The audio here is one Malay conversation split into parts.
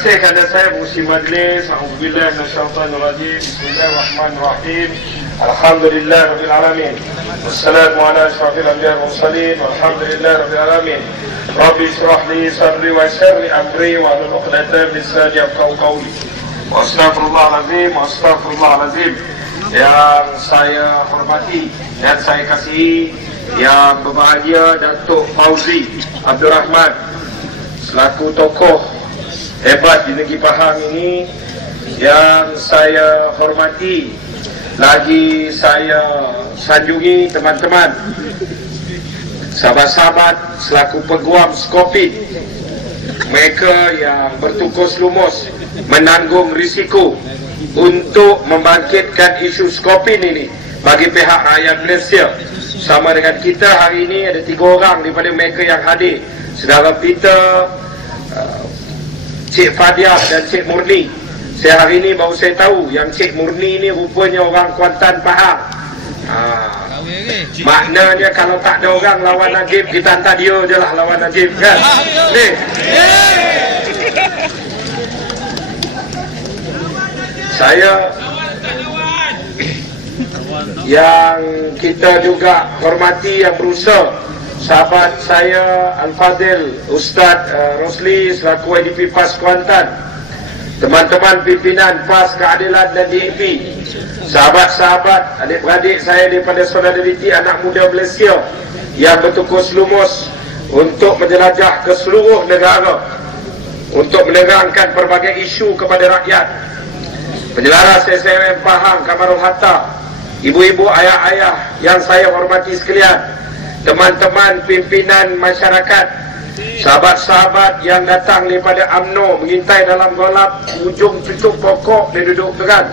kasih kerana saya mengurusi majlis. A'udzubillah minasyaitanirrajim. Bismillahirrahmanirrahim. Alhamdulillah rabbil alamin. Wassalamu ala asyrafil anbiya'i wal mursalin. Walhamdulillah rabbil alamin. Rabbi shrah li sadri wa yassir li amri wa hlul 'uqdatam min lisani yafqahu qawli. Astaghfirullahalazim, astaghfirullahalazim. Yang saya hormati dan saya kasihi, yang berbahagia Datuk Fauzi Abdul Rahman selaku tokoh hebat di negeri Pahang ini, yang saya hormati lagi saya sanjungi teman-teman sahabat-sahabat selaku peguam Skopin, mereka yang bertukus lumus menanggung risiko untuk membangkitkan isu Skopin ini bagi pihak rakyat Malaysia. Sama dengan kita hari ini ada 3 orang daripada mereka yang hadir, saudara Peter, Cik Fadiah dan Cik Murni. Saya hari ini baru saya tahu yang Cik Murni ni rupanya orang Kuantan Pahang. Maknanya kalau tak ada orang lawan Najib, kita hantar dia je lah lawan Najib, kan? Saya yang kita juga hormati, yang berusaha, sahabat saya Al-Fadil Ustaz Rosli selaku IDP PAS Kuantan, teman-teman pimpinan PAS Keadilan dan DAP, sahabat-sahabat, adik-beradik saya daripada Solidariti Anak Muda Malaysia yang bertukus lumus untuk menjelajah ke seluruh negara untuk menerangkan berbagai isu kepada rakyat, penyelaras SMM Pahang Kamarul Hatta, ibu-ibu, ayah-ayah yang saya hormati sekalian, teman-teman pimpinan masyarakat, sahabat-sahabat yang datang daripada UMNO mengintai dalam golap ujung cucuk pokok dia duduk tu kan.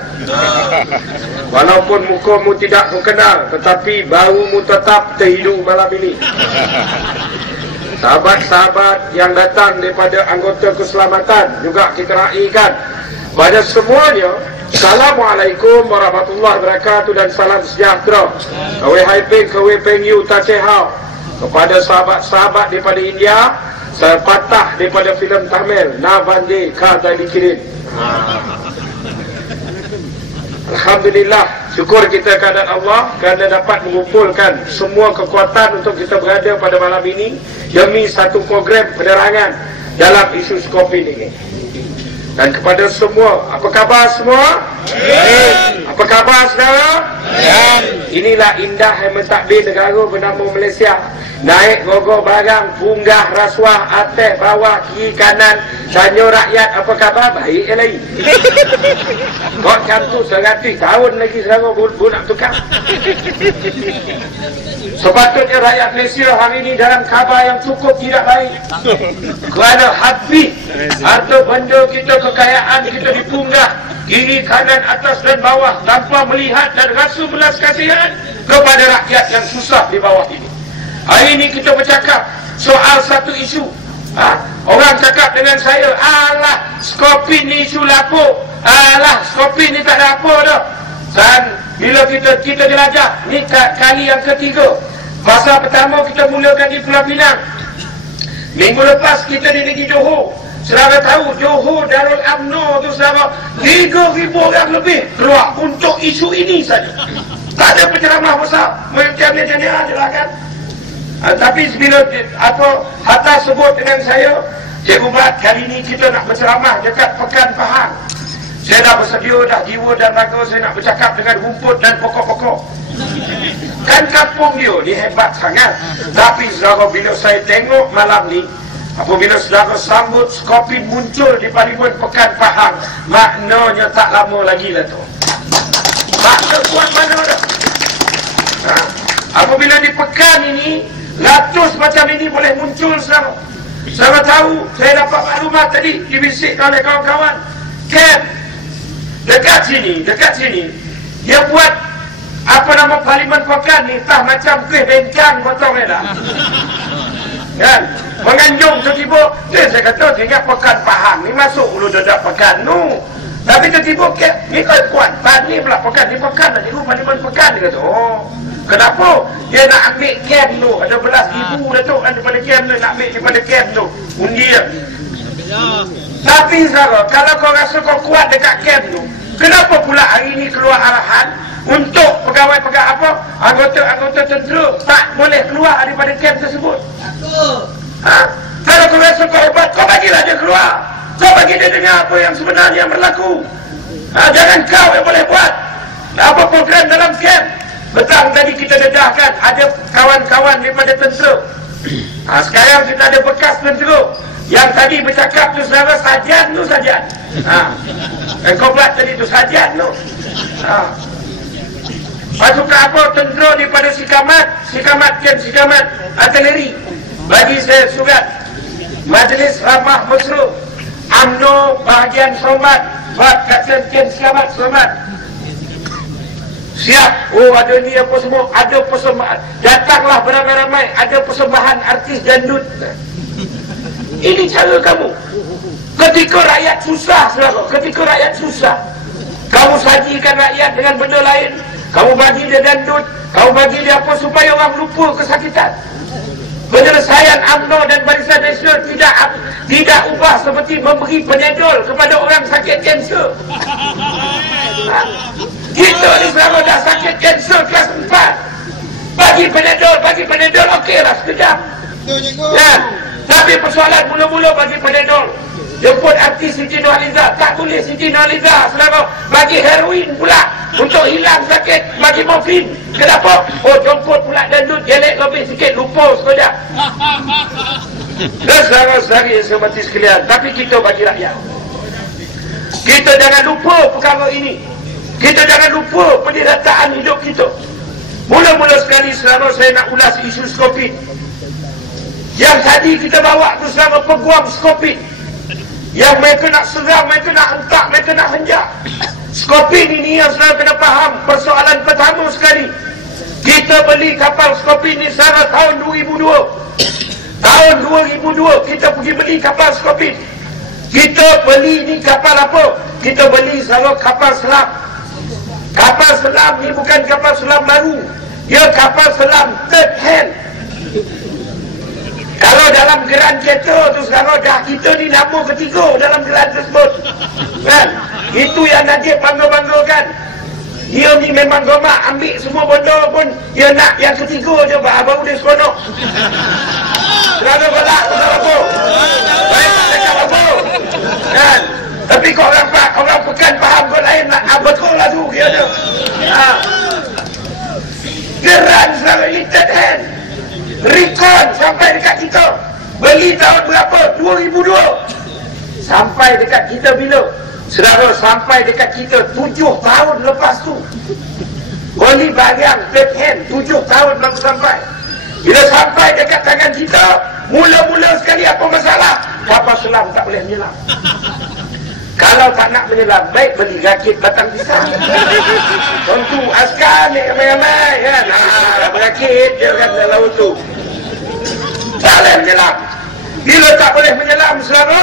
Walaupun mukamu tidak kenal, tetapi baumu tetap terhidu malam ini. Sahabat-sahabat yang datang daripada anggota keselamatan juga kita raikan. Pada semuanya, Assalamualaikum warahmatullahi wabarakatuh dan salam sejahtera. Kawai Haiping, kawai Peng Yu Tacehau. Kepada sahabat-sahabat daripada India, saya patah daripada filem Tamil Navande Ka Dalikirin. Alhamdulillah, syukur kita kepada Allah kerana dapat mengumpulkan semua kekuatan untuk kita berada pada malam ini demi satu program penerangan dalam isu Skopin ini. Dan kepada semua, apa khabar semua? Apa khabar saudara? Inilah indah yang mentadbir negara bernama Malaysia. Naik gogor barang, punggah rasuah, atas, bawah, kiri, kanan, tanya rakyat apa khabar? Baik yang lain. Kau macam tu 100 tahun lagi saudara pun nak tukar. Sepatutnya rakyat Malaysia hari ini dalam khabar yang cukup tidak baik, kerana habis harta benda kita, kekayaan kita dipunggah kiri, kanan, atas dan bawah tanpa melihat dan rasa belas kasihan kepada rakyat yang susah di bawah ini. Hari ini kita bercakap soal satu isu. Orang cakap dengan saya, alah Skopin ni isu lapuk, alah Skopin ni tak ada apa dah. Dan bila kita jelajah, ni kali yang ketiga. Masa pertama kita mulakan di Pulau Pinang, minggu lepas kita di negeri Johor. Saudara tahu Johor Darul UMNO tu saudara 3,000 orang lebih keluar untuk isu ini saja. Tak ada penceramah besar, macam ni je lah kan. Tapi bila Hatta sebut dengan saya, Cikgu Mat, kali ini kita nak berceramah dekat Pekan Pahang. Saya dah bersedia dah, jiwa dan raga saya nak bercakap dengan rumput dan pokok-pokok. Kan kampung dia ni hebat sangat. Tapi saudara, bila saya tengok malam ni, apabila saudara sambut Skopin muncul di Parlimen Pekan Pahang, maknanya tak lama lagi lah tu. Makna kuat mana dah? Apabila di pekan ini, ratus macam ini boleh muncul saudara. Saudara tahu, saya dapat maklumat tadi, dibisikkan oleh kawan-kawan, camp dekat sini, dia buat apa nama Parlimen Pekan ni, tah macam kuih bencang potong dah. Kan? Menganjung tiba-tiba, saya kata ingat Pekan Pahang ni masuk ulu dadak Pekan tu. Tapi tiba-tiba ni kau Kuantan ni pula Pekan ni, Pekan lah cikgu, Parlimen Pekan. Dia kata, oh kenapa? Dia nak ambil camp tu, ada belas ribu dah tu kan daripada camp tu, nak ambil daripada camp tu, undi dia. Tapi saudara, kalau kau rasa kau kuat dekat camp tu, kenapa pula hari ini keluar arahan untuk pegawai-pegawai apa, anggota tentera tak boleh keluar daripada camp tersebut? Kalau kau rasa kau hebat, kau bagilah dia keluar. Kau bagi dia dengar apa yang sebenarnya berlaku. Jangan kau yang boleh buat apa program dalam camp. Petang tadi kita dedahkan ada kawan-kawan daripada tentera. Sekarang kita ada bekas tentera. Yang tadi bercakap tu saudara, sajian tu sajian. Kau buat tadi tu sajian tu. Pasukan apa tentera daripada Sikamat artileri. Bagi saya surat Majlis Ramah Mesra UMNO bahagian Somat buat Kapten Ken Selamat Selamat siap. Ada ni apa semua, ada persembahan, datanglah beramai-ramai, ada persembahan artis dandut. Ini cara kamu ketika rakyat susah, saudara. Ketika rakyat susah, kamu sajikan rakyat dengan benda lain. Kamu bagi dia dandut, kamu bagi dia apa supaya orang lupa kesakitan. Penyelesaian UMNO dan Barisan Nasional tidak ubah seperti memberi penedol kepada orang sakit kanser. Kita ni selama dah sakit kanser kelas 4, bagi penedol okeylah sekejap. Tapi persoalan mula-mula bagi penedol, jemput artis Siti Nurhaliza, tak boleh Siti Nurhaliza selama bagi heroin pula untuk hilang sakit, bagi morfin. Kenapa? Jemput pula dandut, jelek lebih sikit, lupa sekejap. Dan saudara-saudari yang saya hormati sekalian, tapi kita bagi rakyat, kita jangan lupa perkara ini. Kita jangan lupa penderaitan hidup kita. Mula-mula sekali selama saya nak ulas isu Skopin. Yang tadi kita bawa tu selama peguam Skopin, yang mereka nak serang, mereka nak hentak, mereka nak henjak. Skopin ini yang saudara kena faham. Persoalan pertama sekali, kita beli kapal Skopin ni selama tahun 2002. Tahun 2002 kita pergi beli kapal Skopin. Kita beli ni kapal apa? Kita beli selama kapal selam. Kapal selam ni bukan kapal selam baru, dia kapal selam third hand. Kalau dalam geran kereta tu sekarang dah kita ni nama ketiga dalam geran tersebut, kan? Itu yang Najib bangga-banggakan. Dia ni memang gomak, ambil semua benda pun dia nak yang ketiga je, baru dia seronok. Kerana balak apa? Baik tak cakap apa, kan? Tapi kau orang pekan faham kau lain nak betul lah tu kira dia. Geran sekarang ni third hand. Recon sampai dekat kita. Beli tahun berapa? 2002. Sampai dekat kita bila? Saudara, sampai dekat kita 7 tahun lepas tu. Beli barang third hand 7 tahun baru sampai. Bila sampai dekat tangan kita, mula-mula sekali apa masalah? Kapal selam tak boleh menyelam. Kalau tak nak menyelam, baik beli rakit batang pisang. Tentu askar ni ramai-ramai kan. Berakit dia kan dalam laut tu. Tak boleh menyelam. Bila tak boleh menyelam, saudara,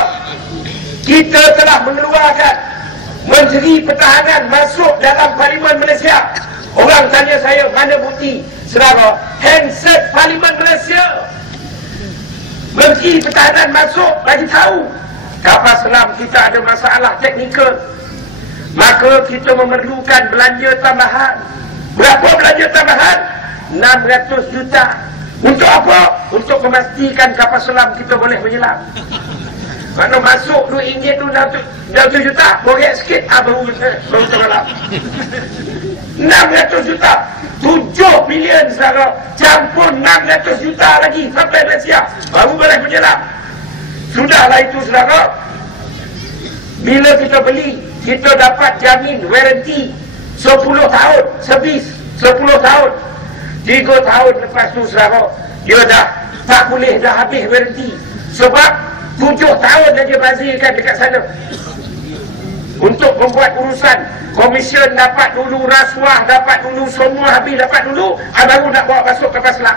kita telah mengeluarkan Menteri Pertahanan masuk dalam Parlimen Malaysia. Orang tanya saya, mana bukti? Saudara, handset Parlimen Malaysia. Menteri Pertahanan masuk, bagi tahu kapal selam kita ada masalah teknikal, maka kita memerlukan belanja tambahan. Berapa belanja tambahan? 600 juta. Untuk apa? Untuk memastikan kapal selam kita boleh menyelam. Kalau masuk RM2 tu 600 juta, borek sikit, baru tenggelam. 600 juta, 7 bilion saudara, campur 600 juta lagi sampai Malaysia, baru boleh menyelam. Sudahlah itu saudara. Bila kita beli, kita dapat jamin warranty 10 tahun, servis 10 tahun. 3 tahun lepas tu saudara, dia dah tak boleh dah habis warranty. Sebab 7 tahun dia bazirkan dekat sana. Untuk membuat urusan komision dapat dulu, rasuah dapat dulu, semua habis dapat dulu, baru nak bawa masuk kapal selam.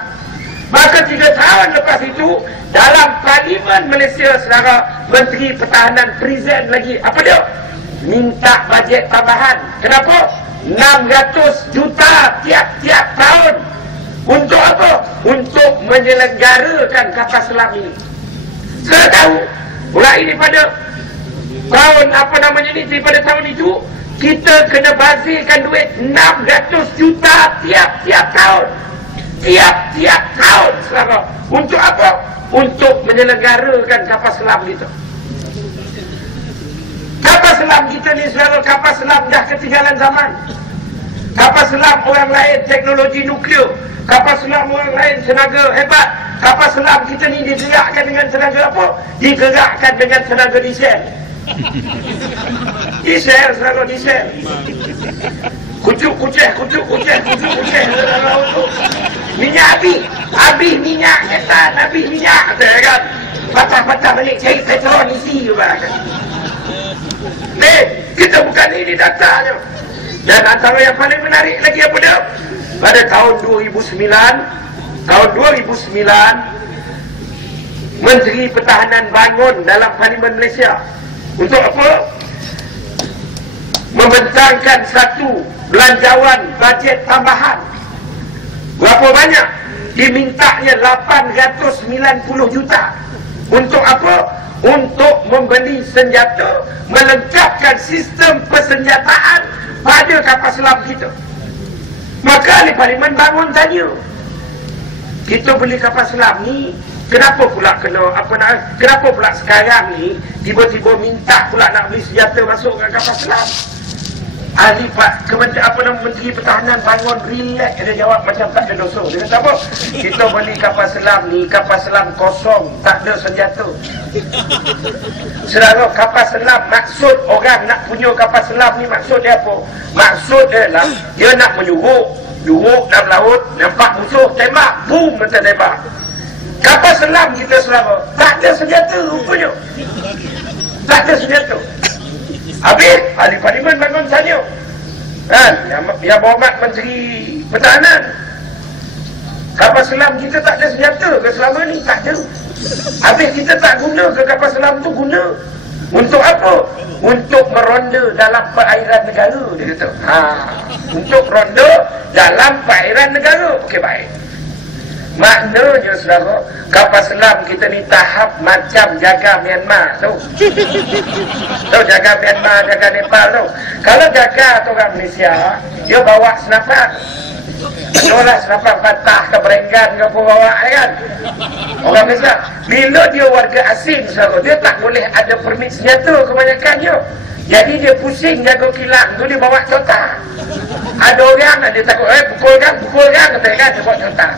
Maka 3 tahun lepas itu, dalam Parlimen Malaysia saudara, Menteri Pertahanan present lagi, apa dia? Minta bajet tambahan. Kenapa? 600 juta tiap-tiap tahun. Untuk apa? Untuk menyelenggarakan kapal selam ini. Saya tahu mulai daripada tahun daripada tahun itu kita kena bazirkan duit 600 juta tiap-tiap tahun. Tiap-tiap tahun, saudara. Untuk apa? Untuk menyelenggarakan kapal selam kita. Kapal selam kita ni, saudara, kapal selam dah ketinggalan zaman. Kapal selam orang lain teknologi nuklear, kapal selam orang lain tenaga hebat. Kapal selam kita ni digerakkan dengan tenaga apa? Digerakkan dengan tenaga diesel. Diesel, saudara, diesel. Kucuk-kuceh. Minyak habis minyak ketan, habis minyak kata kan. Patah-patah balik cari petrol isi juga kan. Kita bukan ini datanya. Dan antara yang paling menarik lagi apa dia? Pada tahun 2009, Menteri Pertahanan bangun dalam Parlimen Malaysia. Untuk apa? Membentangkan satu belanjawan bajet tambahan. Berapa banyak? Dimintanya 890 juta. Untuk apa? Untuk membeli senjata, melengkapkan sistem persenjataan pada kapal selam kita. Maka ahli parlimen bangun tanya, kita beli kapal selam ni, kenapa pula kenapa pula sekarang ni tiba-tiba minta pula nak beli senjata masuk ke kapal selam? Ahli Menteri Pertahanan bangun relax, dia jawab macam tak ada dosa. Dia kata apa? Kita beli kapal selam ni, kapal selam kosong, tak ada senjata. Saudara, kapal selam, maksud orang nak punya kapal selam ni, maksud dia apa? Maksud dia lah, dia nak menyuruk dalam laut, nampak musuh, tembak, boom, macam tembak. Kapal selam kita, saudara, tak ada senjata rupanya. Tak ada senjata. Habis ahli parlimen bangun tanya, yang berhormat Menteri Pertahanan, kapal selam kita tak ada senjata ke selama ni? Tak ada. Habis kita tak guna ke kapal selam tu? Guna. Untuk apa? Untuk meronda dalam perairan negara, dia kata. Untuk ronda dalam perairan negara. Okey, baik. Maknanya, saudara, kapal selam kita ni tahap macam jaga Myanmar tu. Tahu jaga Myanmar, jaga Nepal tu. Kalau jaga tu orang Malaysia, dia bawa senapan. Betul lah, senapan patah ke berenggan ke apa bawa kan. Orang Malaysia, bila dia warga asing, saudara, dia tak boleh ada permit senjata kebanyakannya. Jadi dia pusing jaga kilang tu, dia bawa cotah. Ada orang dia takut, pukul kan, kata kan, dia bawa cotah.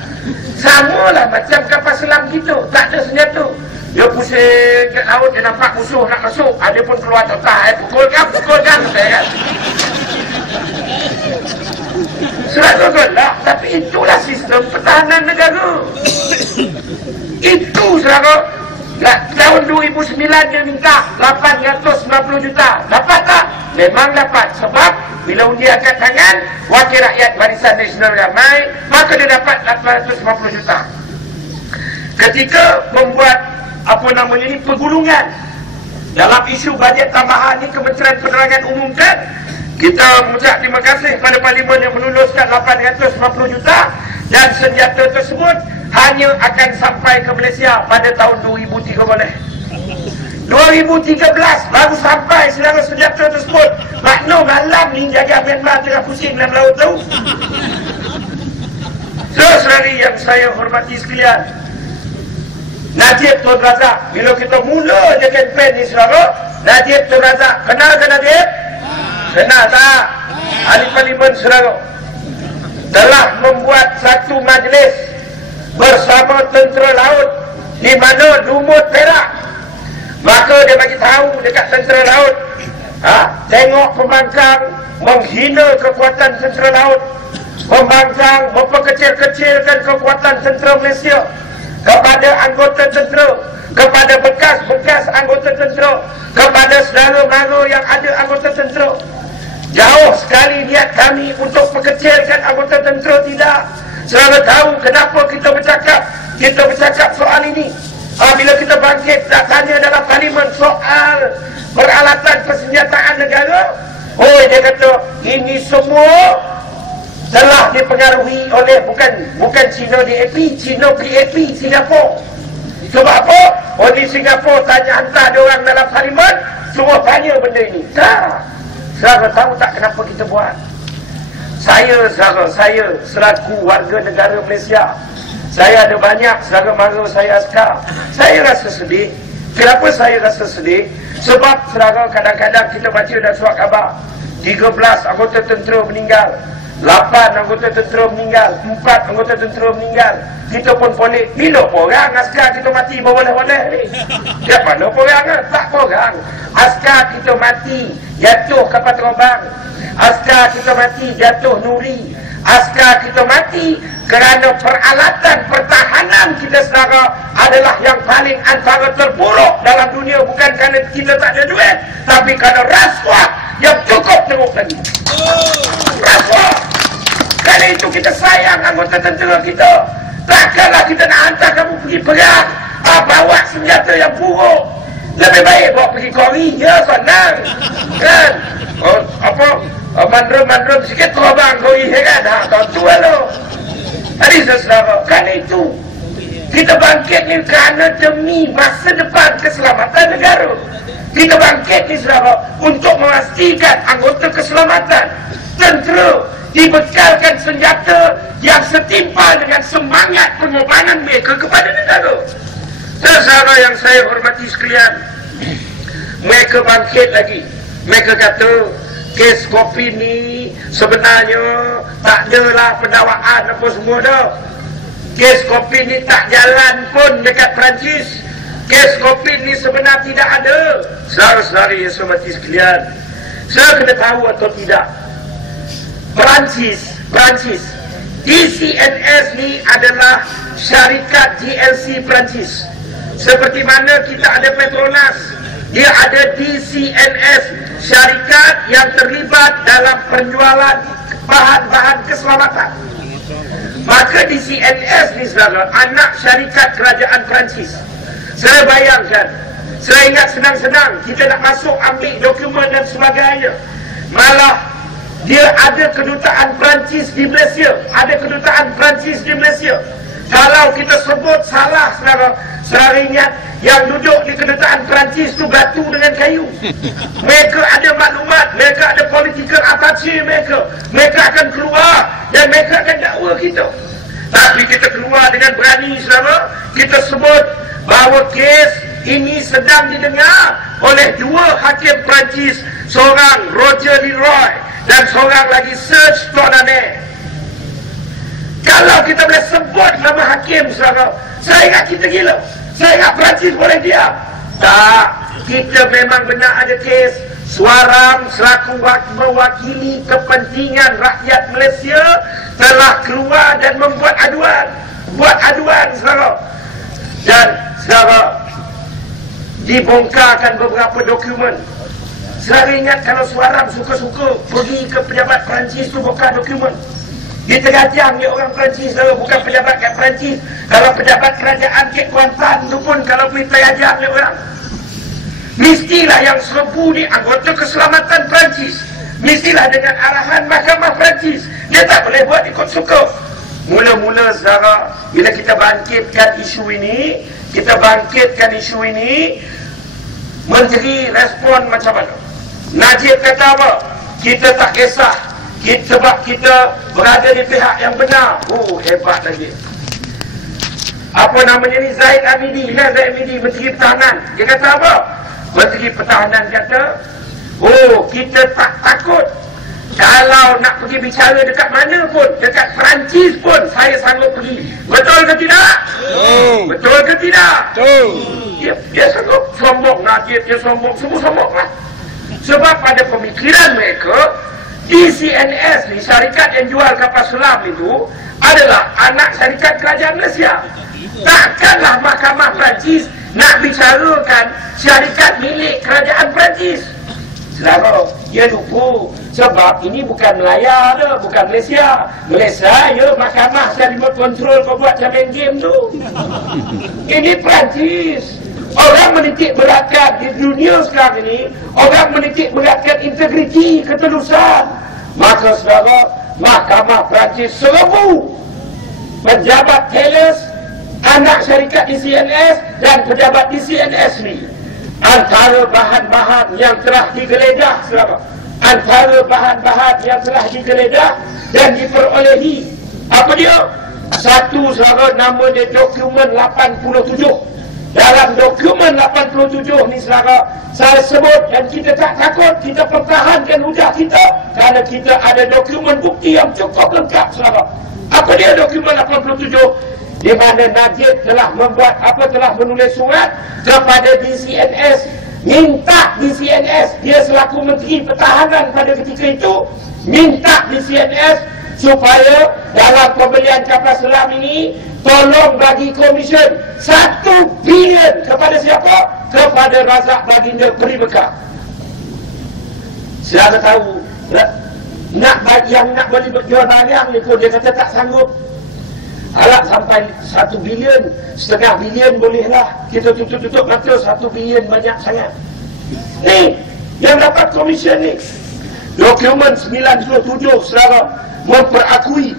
Sama lah macam kapal selam kita, tak ada senjata. Dia pusing ke laut, dia nampak musuh nak masuk, dia pun keluar cotah, pukul kan, kata kan. Betul lah, tapi itulah sistem pertahanan negara. Itu, saudara. Tahun 2009 dia minta 890 juta. Dapat tak? Memang dapat. Sebab bila undi angkat tangan Wakil Rakyat Barisan Nasional Damai, maka dia dapat 850 juta. Ketika membuat pergulungan dalam isu bajet tambahan ni, Kementerian Penerangan umumkan, kita mengucap terima kasih pada Parlimen yang meluluskan 850 juta, dan senjata tersebut hanya akan sampai ke Malaysia pada tahun 2013. 2013 baru sampai, saudara, senjata tersebut. Makna malam ni jaga Myanmar tengah pusing dalam laut tu. Saudara yang saya hormati sekalian, Najib Tun Razak, bila kita mula je kempen ni, saudara, Najib Tun Razak, kenal ke Najib? Kenal tak? Ahli parlimen, saudara, telah membuat satu majlis bersama tentera laut di mana Lumut Perak. Maka dia bagi tahu dekat tentera laut, tengok pembangkang menghina kekuatan tentera laut, pembangkang memperkecil-kecilkan kekuatan tentera Malaysia kepada anggota tentera, kepada bekas-bekas anggota tentera, kepada saudara-mara yang ada anggota tentera. Jauh sekali niat kami untuk perkecilkan anggota tentera, tidak. Saudara tahu kenapa kita bercakap soal ini? Bila kita bangkit nak tanya dalam parlimen soal peralatan persenjataan negara, dia kata ini semua telah dipengaruhi oleh bukan Cina DAP, Cina PAP Singapura. Sebab apa? Orang di Singapura tanya hantar ada orang dalam parlimen, suruh tanya benda ini. Tak. Saudara tahu tak kenapa kita buat? Saya selaku warga negara Malaysia, saya ada banyak saudara mara saya askar. Saya rasa sedih. Kenapa saya rasa sedih? Sebab saudara kadang-kadang kita baca dalam surat khabar 13 anggota tentera meninggal, 8 anggota tentera meninggal, 4 anggota tentera meninggal. Kita pun polik, bila orang askar kita mati boleh-boleh ni? Siapa nak orang? Tak orang. Askar kita mati jatuh kapal terbang, askar kita mati jatuh nuri, askar kita mati kerana peralatan pertahanan kita saudara adalah yang paling antara terburuk dalam dunia. Bukan kerana kita tak ada duit, tapi kerana rasuah yang cukup teruk lagi. Rasuah. Kerana itu kita sayang anggota tentera kita. Takkanlah kita nak hantar kamu pergi perang, bawa senjata yang buruk. Lebih baik bawa pergi kori, ya senang kan. Mandrum sikit terbang kori kan. Tu lah. Tadi saudara, kerana itu kita bangkit ni kerana demi masa depan keselamatan negara. Kita bangkit ni saudara untuk memastikan anggota keselamatan tentera dibekalkan senjata yang setimpal dengan semangat pengorbanan mereka kepada negara. Saudara yang saya hormati sekalian, mereka bangkit lagi. Mereka kata kes kopi ni sebenarnya tak adalah pendakwaan apa semua dah. Kes kopi ni tak jalan pun dekat Perancis. Kes kopi ni sebenarnya tidak ada. Saudara-saudara yang saya hormati sekalian, saya kena tahu atau tidak, Perancis DCNS ni adalah syarikat GLC Perancis. Seperti mana kita ada Petronas, dia ada DCNS, syarikat yang terlibat dalam penjualan bahan-bahan keselamatan. Maka DCNS ni saudara, anak syarikat kerajaan Perancis. Saya bayangkan, saya ingat senang-senang kita nak masuk ambil dokumen dan sebagainya, malah dia ada kedutaan Perancis di Malaysia. Ada kedutaan Perancis di Malaysia. Kalau kita sebut salah saudara, saya ingat yang duduk di kedutaan Perancis tu batu dengan kayu. Mereka ada maklumat, mereka ada political attaché mereka. Mereka akan keluar dan mereka akan dakwa kita. Tapi kita keluar dengan berani saudara, kita sebut bahawa kes ini sedang didengar oleh dua hakim Perancis, seorang Roger Leroy dan seorang lagi Serge Tornade. Kalau kita boleh sebut nama hakim saudara, saya ingat kita gila. Saya ingat Perancis boleh diam. Tak, kita memang benar ada kes. Suaram selaku mewakili kepentingan rakyat Malaysia telah keluar dan membuat aduan. Buat aduan saudara. Dan saudara, dibongkarkan beberapa dokumen. Saudara ingat kalau Suaram suka-suka pergi ke pejabat Perancis tu bongkar dokumen, dia terajang dia orang Perancis saudara, bukan pejabat kat Perancis. Kalau pejabat kerajaan Kek Kuantan tu pun kalau pergi terajang dia orang, mestilah yang serbu ni anggota keselamatan Perancis, mestilah dengan arahan mahkamah Perancis. Dia tak boleh buat ikut suka. Mula-mula saudara, bila kita bangkitkan isu ini, Menteri respon macam mana? Najib kata apa? Kita tak kisah, sebab kita berada di pihak yang benar. Hebat lagi. Apa namanya ni, Zahid Hamidi, Menteri Pertahanan. Dia kata apa? Menteri Pertahanan kata, kita tak takut. Kalau nak pergi bicara dekat mana pun, dekat Perancis pun, saya sanggup pergi. Betul ke tidak? Betul ke tidak? Dia sanggup. Sombong Najib, dia sombong. Semua sombong lah. Sebab pada pemikiran mereka, DCNS ni, syarikat yang jual kapal selam itu adalah anak syarikat kerajaan Malaysia. Takkanlah mahkamah Perancis nak bicarakan syarikat milik kerajaan Perancis. Saudara, dia lupa. Sebab ini bukan Melaya dah, bukan Malaysia. Malaysia, ya mahkamah saya remote control kau buat macam main game tu. Ini Perancis. Orang menitik beratkan di dunia sekarang ini, orang menitik beratkan integriti, ketulusan. Maka saudara, mahkamah Perancis serbu pejabat Thales anak syarikat di CNS dan pejabat di CNS ni, antara bahan-bahan yang telah digeledah antara bahan-bahan yang telah digeledah dan diperolehi, apa dia? Satu, saudara, nama dia dokumen 87. Dalam dokumen 87 ni, saudara, saya sebut dan kita tak takut, kita pertahankan hujah kita kerana kita ada dokumen bukti yang cukup lengkap, saudara. Apa dia dokumen 87? Di mana Najib telah menulis surat kepada DCNS, minta DCNS, dia selaku Menteri Pertahanan pada ketika itu, minta DCNS supaya dalam pembelian kapal selam ini tolong bagi komisen 1 bilion kepada siapa? Kepada Razak Baginda Peri Mekah. Siapa tahu nak beli jual barang ni pun dia kata tak sanggup. Alat sampai 1 bilion, setengah bilion bolehlah kita tutup mata. 1 bilion banyak sangat. Ni yang dapat komisen ni, dokumen 97, saudara, memperakui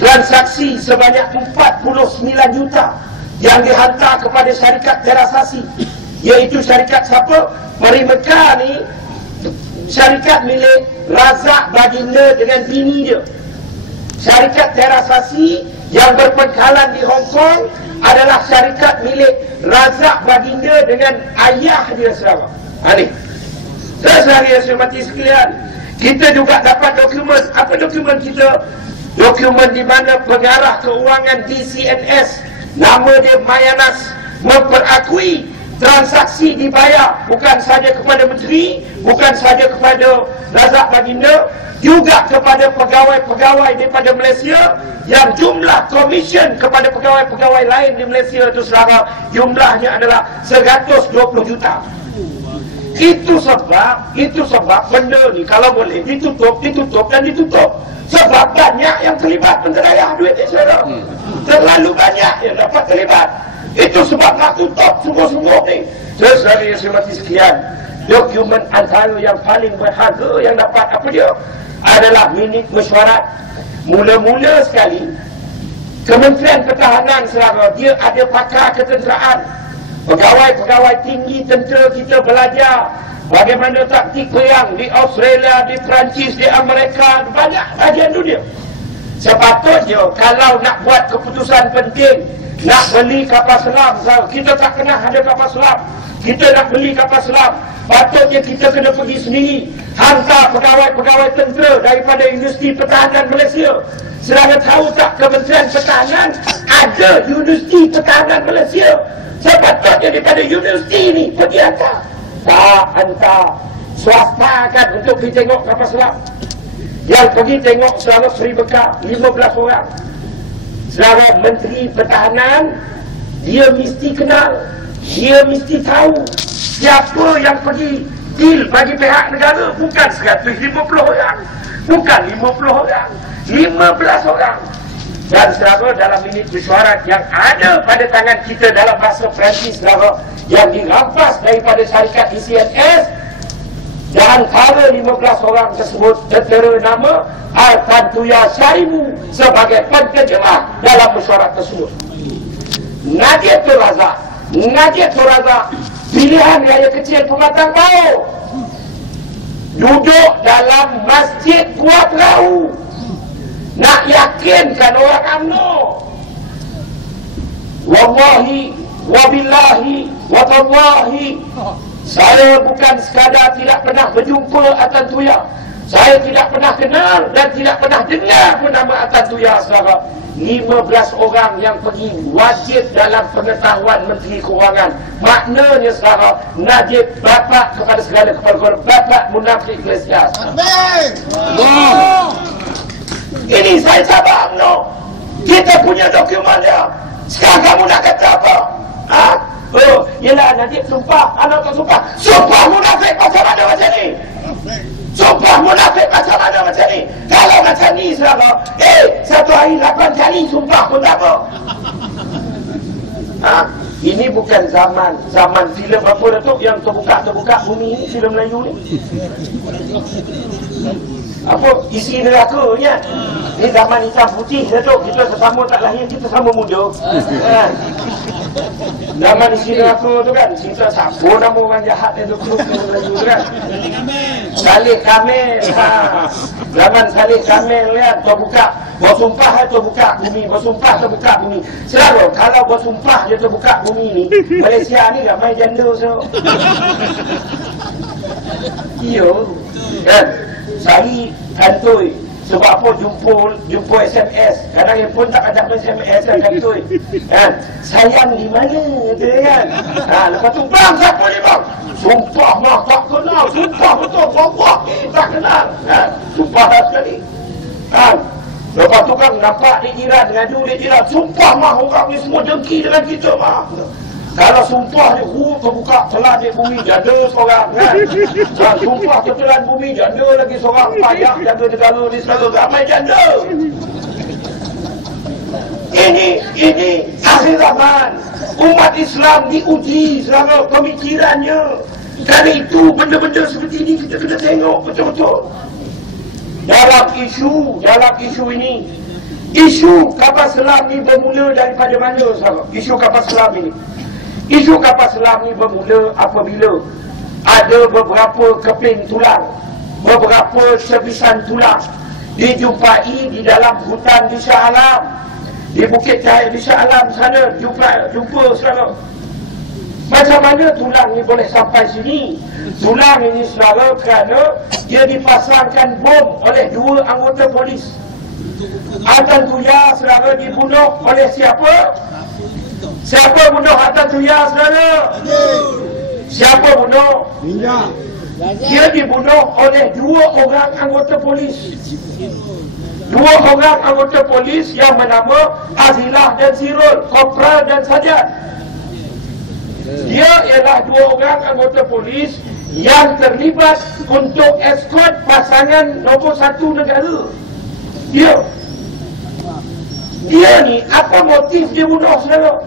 transaksi sebanyak 49 juta yang dihantar kepada syarikat terasasi, iaitu syarikat siapa? Peri Mekah ni syarikat milik Razak Baginda dengan bini dia. Syarikat terasasi yang berpangkalan di Hong Kong adalah syarikat milik Razak Baginda dengan ayah dia, saudara. Ni sesuatu yang saya mati sekalian, kita juga dapat dokumen. Apa dokumen kita? Dokumen di mana pengarah keuangan DCNS, nama dia Mayanas, memperakui transaksi dibayar bukan sahaja kepada menteri, bukan sahaja kepada Razak Baginda, juga kepada pegawai-pegawai daripada Malaysia, yang jumlah komisen kepada pegawai-pegawai lain di Malaysia itu, saudara, jumlahnya adalah 120 juta. Itu sebab benda ni kalau boleh ditutup dan ditutup. Sebab banyak yang terlibat penterayah duit ni, saudara. Terlalu banyak yang dapat terlibat. Itu sebab nak tutup sungguh-sungguh ni. Saudara yang saya mati sekian, dokumen antara yang paling berharga yang dapat apa dia? Adalah minit mesyuarat. Mula-mula sekali Kementerian Pertahanan, saudara, dia ada pakar ketenteraan. Pegawai-pegawai tinggi tentera kita belajar bagaimana taktik perang di Australia, di Perancis, di Amerika, banyak bahagian dunia. Sepatutnya kalau nak buat keputusan penting, nak beli kapal selam, kita tak pernah ada kapal selam, kita nak beli kapal selam, patutnya kita kena pergi sendiri, hantar pegawai-pegawai tentera daripada Universiti Pertahanan Malaysia. Saudara tahu tak, Kementerian Pertahanan ada Universiti Pertahanan Malaysia. Sepatutnya daripada universiti ni pergi hantar. Tak hantar, swasta kan untuk pergi tengok kapal selam. Yang pergi tengok selama Peri Mekah 15 orang. Saudara, Menteri Pertahanan, dia mesti kenal, dia mesti tahu siapa yang pergi deal bagi pihak negara. Bukan 150 orang, bukan 50 orang, 15 orang. Dan saudara, dalam minit mesyuarat yang ada pada tangan kita dalam bahasa Perancis, saudara, yang dirampas daripada syarikat DCNS, dan antara 15 orang tersebut tertera nama Al-Tantuya Syarimu sebagai penterjemah dalam mesyuarat tersebut. Najib Tun Razak, pilihan raya kecil Pematang Bau, duduk dalam masjid Kuat Lau, nak yakinkan orang UMNO. Wallahi, wabillahi, watallahi, saya bukan sekadar tidak pernah berjumpa Al-Tantuya, saya tidak pernah kenal dan tidak pernah dengar pun nama Al-Tantuya, saudara. 15 orang yang pergi wajib dalam pengetahuan Menteri Kewangan. Maknanya, saudara, Najib bapak kepada segala kepala, bapak munafik Iglesias. Ini saya sabar, UMNO. Kita punya dokumen dia. Sekarang kamu nak kata apa? Yelah, Najib sumpah, anak tak sumpah. Sumpah munafik macam mana macam ni? Sumpah munafik macam mana macam ni? Kalau macam ni, saudara, satu hari 8 kali sumpah pun tak apa. Ini bukan zaman filem apa Datuk yang terbuka bumi ni, filem Melayu ni. Apa isi nerakanya? Ni zaman hitam putih Datuk, kita sesama tak lahir, kita sama muda. Zaman isi neraka tu kan, cerita siapa nama orang jahat yang tu Melayu tu kan. Salih Kamil. Zaman Salih Kamil kan, terbuka. Bersumpah terbuka bumi, bersumpah terbuka bumi. Selalu kalau bersumpah dia terbuka bumi ni, Malaysia ni ramai janda so. Iyo kan, sehari kantoi. Sebab apa jumpa SMS. Kadang yang pun tak ajak SMS kan kantoi. Kan, sayang di mana tu kan. Lepas tu bang siapa ni bang? Sumpah mah tak kenal, sumpah betul bapak tak kenal. Sumpah sekali. Kan. Lepas tu kan nampak di jiran, ngadu di jiran, sumpah mah orang ni semua dengki dengan kita mah. Kalau sumpah dia terbuka telan di bumi, janda seorang kan. Sumpah tertelan bumi, janda lagi seorang. Payah jaga negara ni selalu ramai janda. Ini akhir zaman. Umat Islam diuji selama pemikirannya. Kerana itu benda-benda seperti ini kita kena tengok betul-betul. Dalam isu ini, isu kapal selam ni bermula daripada mana sahabat? Isu kapal selam ini. Isu kapal selam ni bermula apabila ada beberapa keping tulang, beberapa sebisan tulang dijumpai di dalam hutan di Shah Alam, di Bukit Cahaya di Shah Alam sana, jumpa sahabat. Macam mana tulang ni boleh sampai sini? Tulang ini saudara kerana dia dipasangkan bom oleh 2 anggota polis. Atan Tuya saudara dibunuh oleh siapa? Siapa bunuh Atan Tuya saudara? Siapa bunuh? Dia dibunuh oleh 2 orang anggota polis. 2 orang anggota polis yang bernama Azilah dan Sirul, Kopral dan Sajat. Dia ialah 2 orang anggota polis yang terlibat untuk eskort pasangan nombor 1 negara. Dia ni apa motif dia bunuh saudara?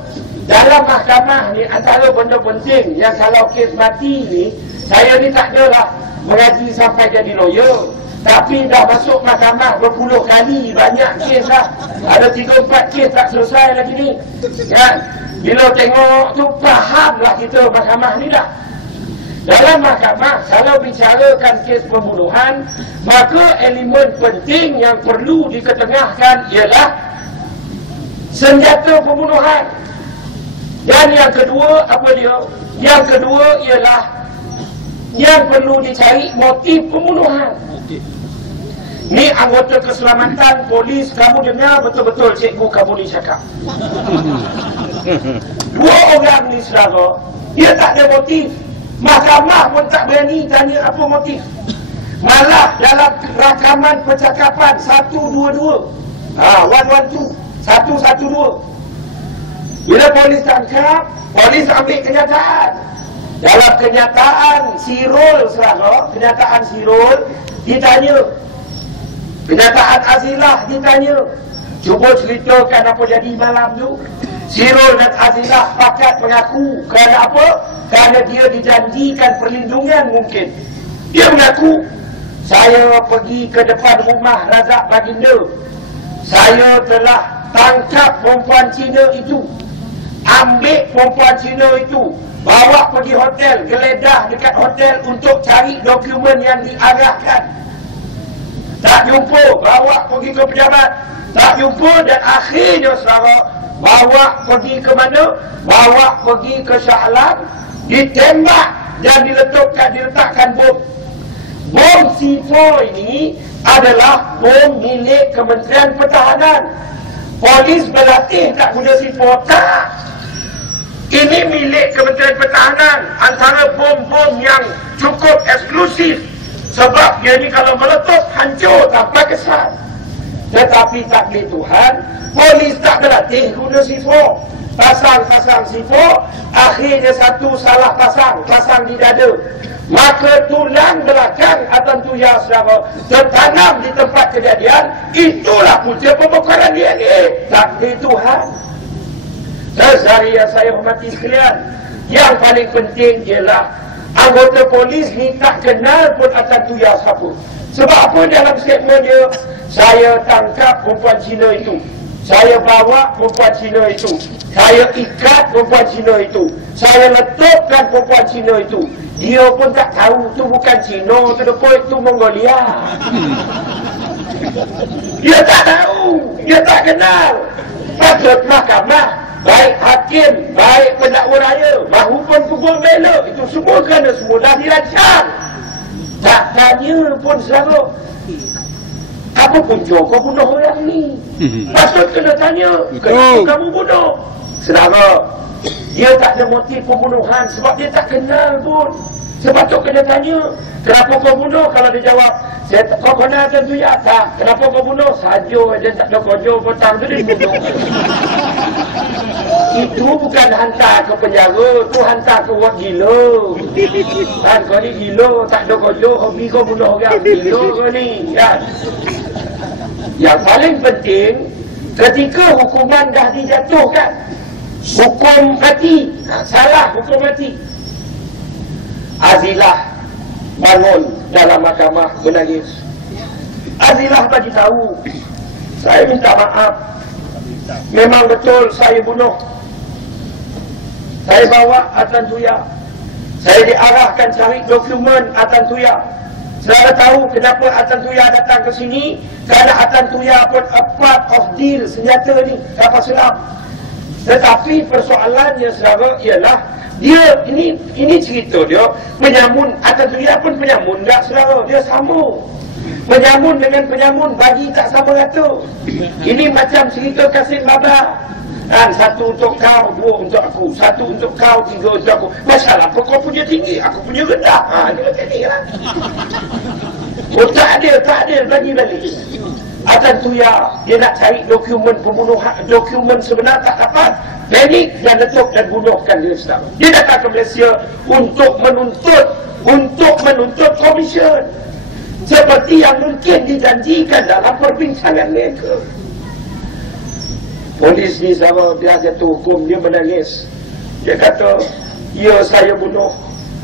Dalam mahkamah ni antara benda penting yang kalau kes mati ni, saya ni tak adalah mengaji sampai jadi lawyer, tapi dah masuk mahkamah berpuluh kali, banyak kes lah. Ada 3-4 kes tak selesai lagi ni kan. Bila tengok tu fahamlah kita mahkamah ni dah. Dalam mahkamah kalau bicarakan kes pembunuhan, maka elemen penting yang perlu diketengahkan ialah senjata pembunuhan. Dan yang kedua apa dia? Yang kedua ialah yang perlu dicari motif pembunuhan. Ni anggota keselamatan polis, kamu dengar betul-betul cikgu kamu ni cakap. 2 orang ni saudara, dia tak ada motif. Mahkamah pun tak berani tanya apa motif. Malah dalam rakaman percakapan 122, 112, 112, bila polis tangkap, polis ambil kenyataan. Dalam kenyataan Sirul saudara, kenyataan Sirul ditanya, kenyataan Azilah ditanya, cuba ceritakan apa jadi malam tu. Sirul dan Azilah pakat mengaku. Kerana apa? Kerana dia dijanjikan perlindungan mungkin. Dia mengaku, saya pergi ke depan rumah Razak Baginda. Saya telah tangkap perempuan Cina itu, ambil perempuan Cina itu, bawa pergi hotel, geledah dekat hotel untuk cari dokumen yang diarahkan. Tak jumpa, bawa pergi ke pejabat, tak jumpa, dan akhirnya saudara bawa pergi ke mana? Bawa pergi ke Shah Alam, ditembak dan diletakkan bom. Bom C4 ini adalah bom milik Kementerian Pertahanan. Polis berlatih tak guna C4, tak. Ini milik Kementerian Pertahanan. Antara bom-bom yang cukup eksklusif, sebab dia ni kalau meletup hancur tanpa kesan. Tetapi takdir Tuhan, polis tak berlatih guna C4. Pasang C4, akhirnya satu salah pasang di dada. Maka tulang belakang Atan Tuya saudara tertanam di tempat kejadian. Itulah punca pembongkaran DNA. Takdir Tuhan. Dari yang saya hormati sekalian, yang paling penting ialah anggota polis ni tak kenal pun Atan Tuya siapa. Sebab apa dalam statement dia, saya tangkap perempuan Cina itu, saya bawa perempuan Cina itu, saya ikat perempuan Cina itu, saya letupkan perempuan Cina itu. Dia pun tak tahu tu bukan Cina, tu depan itu Mongolia. Dia tak tahu, dia tak kenal. Patut mahkamah, baik hakim, baik pendakwa raya, mahupun pukul bela, itu semua kerana semua dah dirancang. Tak tanya pun saudara, apa punca kau bunuh orang ni? Patut kena tanya, kenapa kamu bunuh? Saudara, dia tak ada motif pembunuhan sebab dia tak kenal pun. Sebab tu kena tanya, kenapa kau bunuh? Kalau dia jawab, kau kenal Atan Tuya? Tak. Kenapa kau bunuh? Saja dia tak ada kojo petang tu dia bunuh. Itu bukan hantar ke penjara, tu hantar ke wad gila. Kan kau ni gila, tak ada kojo, hobi kau bunuh orang. Gila kau ni, kan? Yang paling penting, ketika hukuman dah dijatuhkan, hukum mati, salah hukum mati, Azilah bangun dalam mahkamah menangis. Azilah bagi tahu, saya minta maaf, memang betul saya bunuh. Saya bawa Atan Tuya, saya diarahkan cari dokumen Atan Tuya. Saudara tahu kenapa Atan Tuya datang ke sini? Kerana Atan Tuya pun a part of deal senjata ni kapal selam. Tetapi persoalannya saudara ialah dia ini cerita dia penyamun. Atan Tuya pun penyamun tak saudara? Dia sama. Penyamun dengan penyamun bagi tak sama rata. Ini macam cerita Kasim Baba. Kan, satu untuk kau, dua untuk aku, satu untuk kau, tiga untuk aku. Masalah apa kau punya tinggi, aku punya rendah. Dia macam ni lah. Oh tak adil bagi-bagi. Atan Tuya dia nak cari dokumen pembunuhan, dokumen sebenar tak dapat, panik dan letup dan bunuhkan dia sekarang. Dia datang ke Malaysia untuk menuntut komisen seperti yang mungkin dijanjikan dalam perbincangan mereka. Polis ni sama dia jatuh hukum, dia menangis. Dia kata, ya saya bunuh,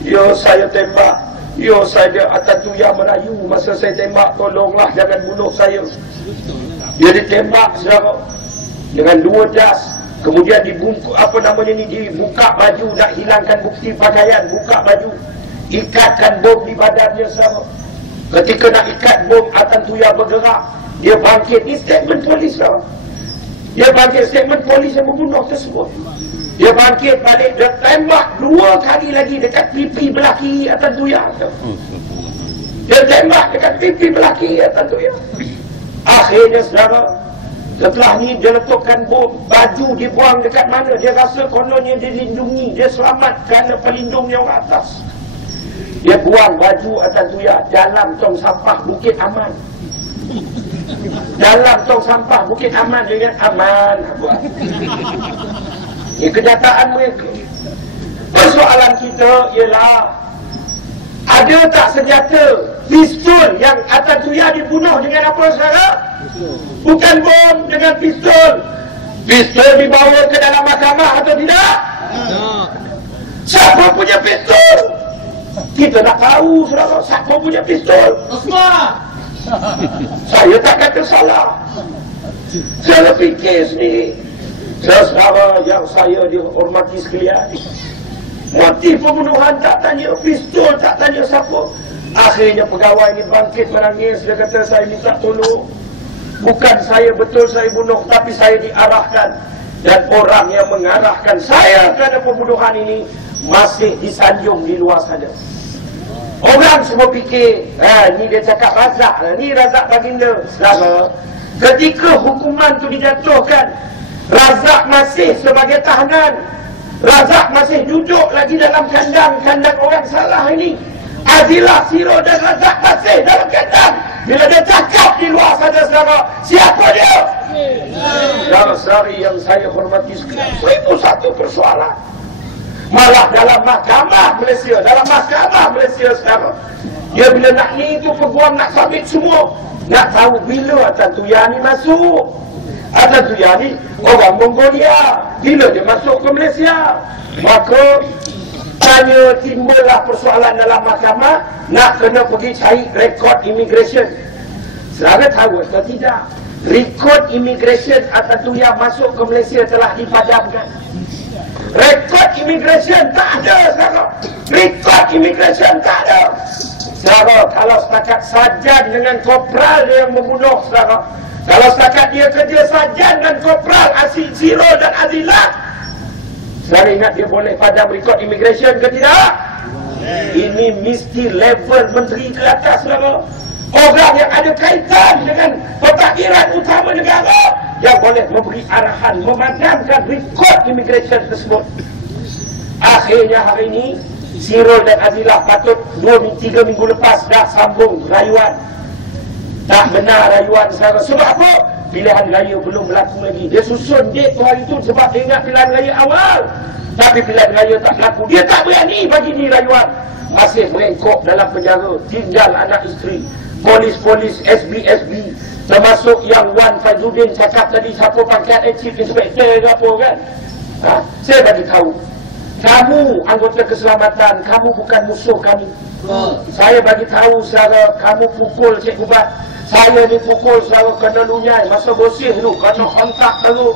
ya saya tembak, ya saya Atan Tuya merayu masa saya tembak, tolonglah jangan bunuh saya. Dia ditembak saudara dengan 2 jas. Kemudian dibungkus, dibuka baju nak hilangkan bukti pakaian, buka baju, ikatkan bom di badannya saudara. Ketika nak ikat bom, Atan Tuya bergerak, dia bangkit. Ini statement polis saudara. Dia bangkit, statement polis yang membunuh tersebut. Dia bangkit balik, dia tembak 2 kali lagi dekat pipi belah kiri Atan Tuya. Dia tembak dekat pipi belah kiri Atan Tuya. Akhirnya saudara, setelah ni dia letakkan bom, baju dibuang dekat mana? Dia rasa kononnya dia lindungi, dia selamat kerana pelindungnya orang atas. Dia buang baju Atan Tuya dalam tong sampah Bukit Aman. Dalam tong sampah Bukit Aman, dengan aman buat. Ini kenyataan mereka. Persoalan kita ialah, ada tak senjata pistol yang Atan Tuya dibunuh dengan apa saudara? Bukan bom, dengan pistol. Pistol dibawa ke dalam mahkamah atau tidak? Siapa punya pistol? Kita nak tahu saudara, siapa punya pistol? Osman. Saya tak kata salah. Saya fikir sendiri. Saudara yang saya dihormati sekalian, motif pembunuhan tak tanya pistol, tak tanya siapa. Akhirnya pegawai ini bangkit menangis. Dia kata, saya minta tolong, bukan saya betul saya bunuh, tapi saya diarahkan. Dan orang yang mengarahkan saya kerana pembunuhan ini masih disanjung di luar sana. Orang semua fikir, ni dia cakap Razak lah, ni Razak baginda. Saudara, ketika hukuman tu dijatuhkan, Razak masih sebagai tahanan. Razak masih duduk lagi dalam kandang orang salah ini. Azilah, Siro dan Razak masih dalam kandang. Bila dia cakap di luar sana saudara, siapa dia? Saudara-saudari yang saya hormati sekalian, itu satu persoalan. Malah dalam mahkamah Malaysia, sekarang, dia bila nak ni itu peguam nak sabit semua, nak tahu bila Atan Tuya ni masuk. Atatuya ni orang Mongolia. Bila dia masuk ke Malaysia, maka hanya timbullah persoalan dalam mahkamah, nak kena pergi cari rekod immigration. Saudara tahu atau tidak, rekod immigration Atatuya masuk ke Malaysia telah dipadamkan. Rekod immigration tak ada sekarang. Rekod immigration tak ada. Saudara, kalau setakat sajan dengan kopral dia yang membunuh, saudara, kalau setakat dia kerja sajan dan kopral Ziro dan Azilat, saudara ingat dia boleh padam rekod immigration ke tidak? Ini mesti level menteri ke atas, saudara. Orang yang ada kaitan dengan pentadbiran utama negara yang boleh memberi arahan memadamkan rekod immigration tersebut. Akhirnya hari ini Ziro dan Azilah patut 2-3 minggu lepas dah sambung rayuan. Tak benar rayuan sekarang. Sebab apa? Pilihan raya belum berlaku lagi. Dia susun date tu hari tu sebab dia ingat pilihan raya awal. Tapi pilihan raya tak berlaku. Dia tak berani bagi ni rayuan. Masih merengkok dalam penjara. Tinggal anak isteri. Polis-polis SB, termasuk yang Wan Faizuddin cakap tadi, siapa pangkat Chief Inspector ke apa kan. Saya bagi tahu, kamu anggota keselamatan, kamu bukan musuh kami. Saya bagi tahu saudara, kamu pukul Cikgu Bat, saya ni pukul saudara kena lunyai masa bersih tu, kena kontak dulu.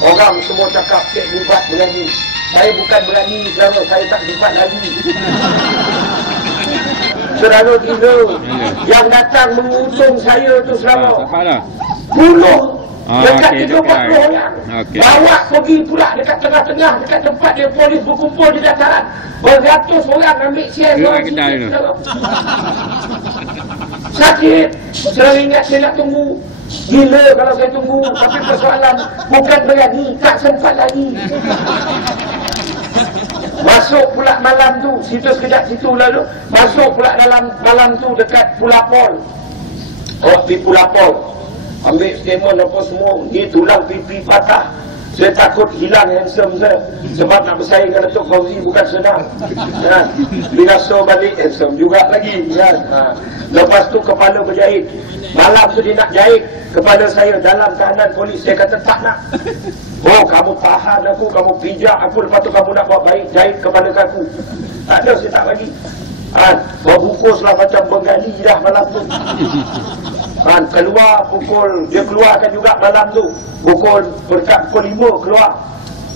Orang semua cakap Cikgu Bat berani. Saya bukan berani saudara, saya tak dapat lagi. Saudara gila, yang datang mengutung saya tu saudara, puluh dekat 30 orang. Bawa pergi pula dekat tengah-tengah, dekat tempat dia polis berkumpul di dataran. Beratus orang ambil share. Sakit. Saya ingat saya nak tunggu. Gila kalau saya tunggu. Tapi persoalan bukan berani, tak sempat lagi. Masuk pula malam tu, situ sekejap situ lalu, masuk pula dalam malam tu dekat Pulapol. Di Pulapol. Ambil statement apa semua, dia tulang pipi patah. Saya takut hilang handsome saya. Sebab nak bersaing dengan Datuk Fauzi bukan senang. Binaso balik handsome juga lagi. Lepas tu kepala berjahit. Malam tu dia nak jahit kepala saya dalam tahanan polis. Saya kata tak nak. Oh, kamu tahan aku, kamu pijak aku, lepas tu kamu nak buat baik, jahit kepala aku. Tak ada, saya tak bagi. Berbungkuslah macam Bengali dah malam tu. Keluar pukul, dia keluarkan juga malam tu. Dekat pukul 5 keluar.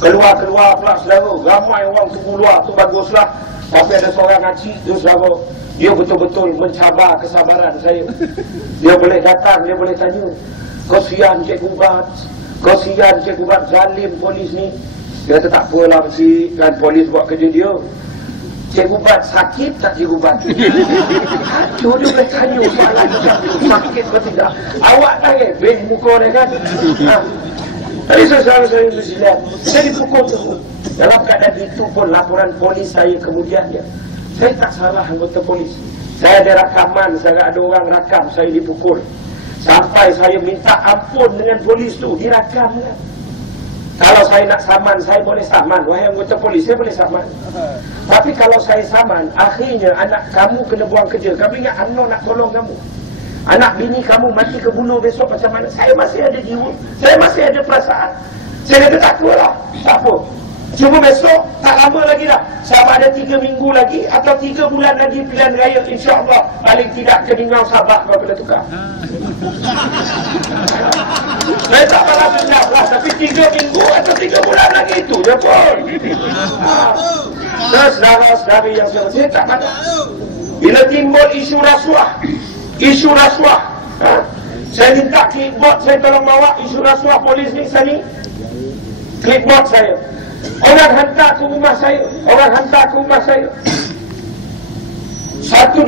Keluar pula saudara. Ramai orang tunggu luar tu, baguslah. Tapi ada seorang haji tu saudara, dia betul-betul mencabar kesabaran saya. Dia boleh datang, dia boleh tanya, kesian Cikgu Bat, kesian Cikgu Bat, zalim polis ni. Dia kata tak apalah mesti kan polis buat kerja dia. Cikgu Bat sakit tak Cikgu Bat? Aduh, dia boleh tanya soalan macam tu, sakit ke tidak? Awak tak beng muka dia kan? Tadi saya bersilat, saya dipukul tu. Dalam keadaan itu pun laporan polis saya kemudian dia. Saya tak salah anggota polis. Saya ada rakaman, saya ada orang rakam saya dipukul. Sampai saya minta ampun dengan polis tu, dirakam kan. Kalau saya nak saman, saya boleh saman. Wahai anggota polis, saya boleh saman. Tapi kalau saya saman, akhirnya anak kamu kena buang kerja. Kamu ingat Allah nak tolong kamu. Anak bini kamu mati kebunuh besok macam mana? Saya masih ada jiwa. Saya masih ada perasaan. Saya kata tak apalah. Tak apa. Cuma besok, tak lama lagi dah. Sama ada 3 minggu lagi atau 3 bulan lagi pilihan raya. InsyaAllah paling tidak Kedingau Sabah kau kena tukar. Saya tak malah sedap lah. Tapi 3 minggu atau 3 bulan lagi itu je pun. Saudara-saudari yang saya tak malah. Bila timbul isu rasuah, saya minta clipboard saya tolong bawa isu rasuah polis ni. Saya ni clipboard saya. Orang hantar ke rumah saya. Satu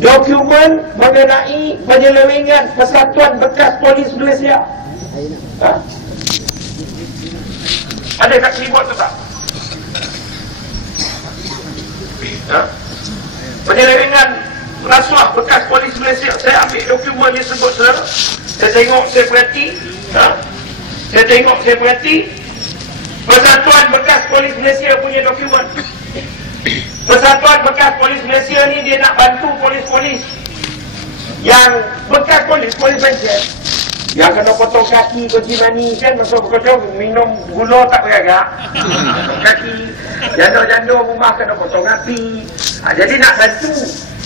dokumen mengenai penyelewengan Persatuan Bekas Polis Malaysia. Ada kat clipboard tu tak? Penyelewengan rasuah Bekas Polis Malaysia. Saya ambil dokumen yang sebut saudara. Saya tengok, saya perhati. Persatuan Bekas Polis Malaysia punya dokumen. Persatuan Bekas Polis Malaysia ni dia nak bantu polis-polis yang bekas polis Malaysia Yang kena potong kaki kunci mani kan, masuk potong minum gula tak beragak. Kaki janda-janda rumah kena potong api. Jadi nak bantu,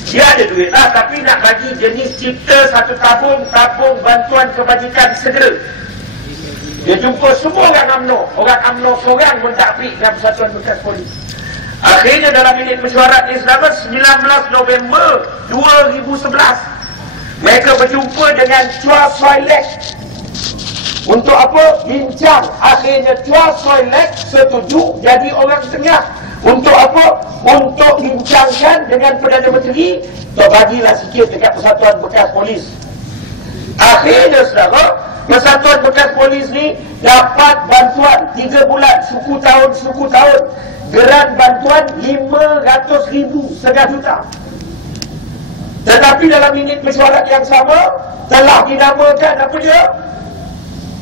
dia ada duit lah, tapi nak bagi jenis cipta satu tabung bantuan kebajikan segera. Dia jumpa semua orang UMNO seorang pun tak pergi dalam Persatuan Bekas Polis. Akhirnya dalam minit mesyuarat ni, saudara, 19 November 2011 mereka berjumpa dengan Chua Soy Lek. Untuk apa? Bincang. Akhirnya Chua Soy Lek setuju jadi orang tengah. Untuk apa? Untuk bincangkan dengan Perdana Menteri, bagilah sikit dekat Persatuan Bekas Polis. Akhirnya, saudara, Persatuan Bekas Polis ni dapat bantuan 3 bulan, suku tahun, geran bantuan 500,000, setengah juta. Tetapi dalam minit mesyuarat yang sama telah dinamakan apa dia?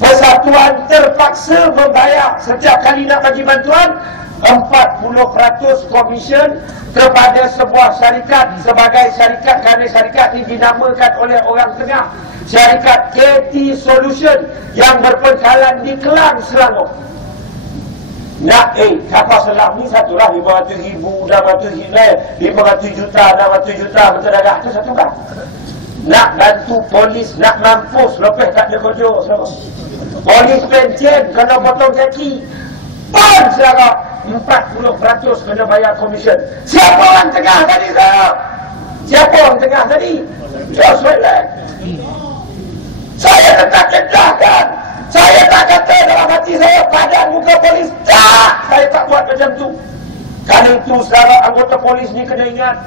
Persatuan terpaksa membayar setiap kali nak bagi bantuan 40% komisen kepada sebuah syarikat sebagai syarikat, kerana syarikat ini dinamakan oleh orang tengah, syarikat KT Solution yang berpangkalan di Kelang, Selangor. Nak kapal selam ni satulah 500,000, 500 juta, 600 juta berteragak tu satu kan. Nak bantu polis, nak mampus lepas tak ada kerja. Polis pencen kena potong kaki. Pon saudara, 40% kena bayar komisen. Siapa orang tengah tadi saudara? Siapa orang tengah tadi? Chua Soy Lek. Saya tetap cedahkan. Saya tak kata dalam hati saya padan muka polis. Tak! Saya tak buat macam tu. Kerana itu saudara, anggota polis ni kena ingat,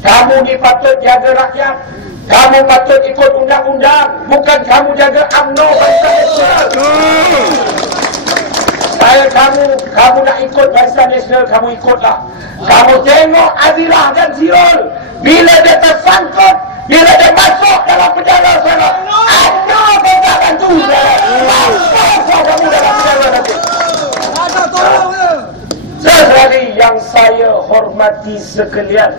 kamu ni patut jaga rakyat. Kamu patut ikut undang-undang. Bukan kamu jaga UMNO Barisan Nasional. Kamu nak ikut Barisan Nasional, kamu ikutlah. Kamu tengok Azirah dan Zirul, bila dia tersangkut, bila dia masuk dalam penjara sana, UMNO pun tak bantu saya. Masuk kamu dalam penjara nanti. Sesuatu yang saya hormati sekalian,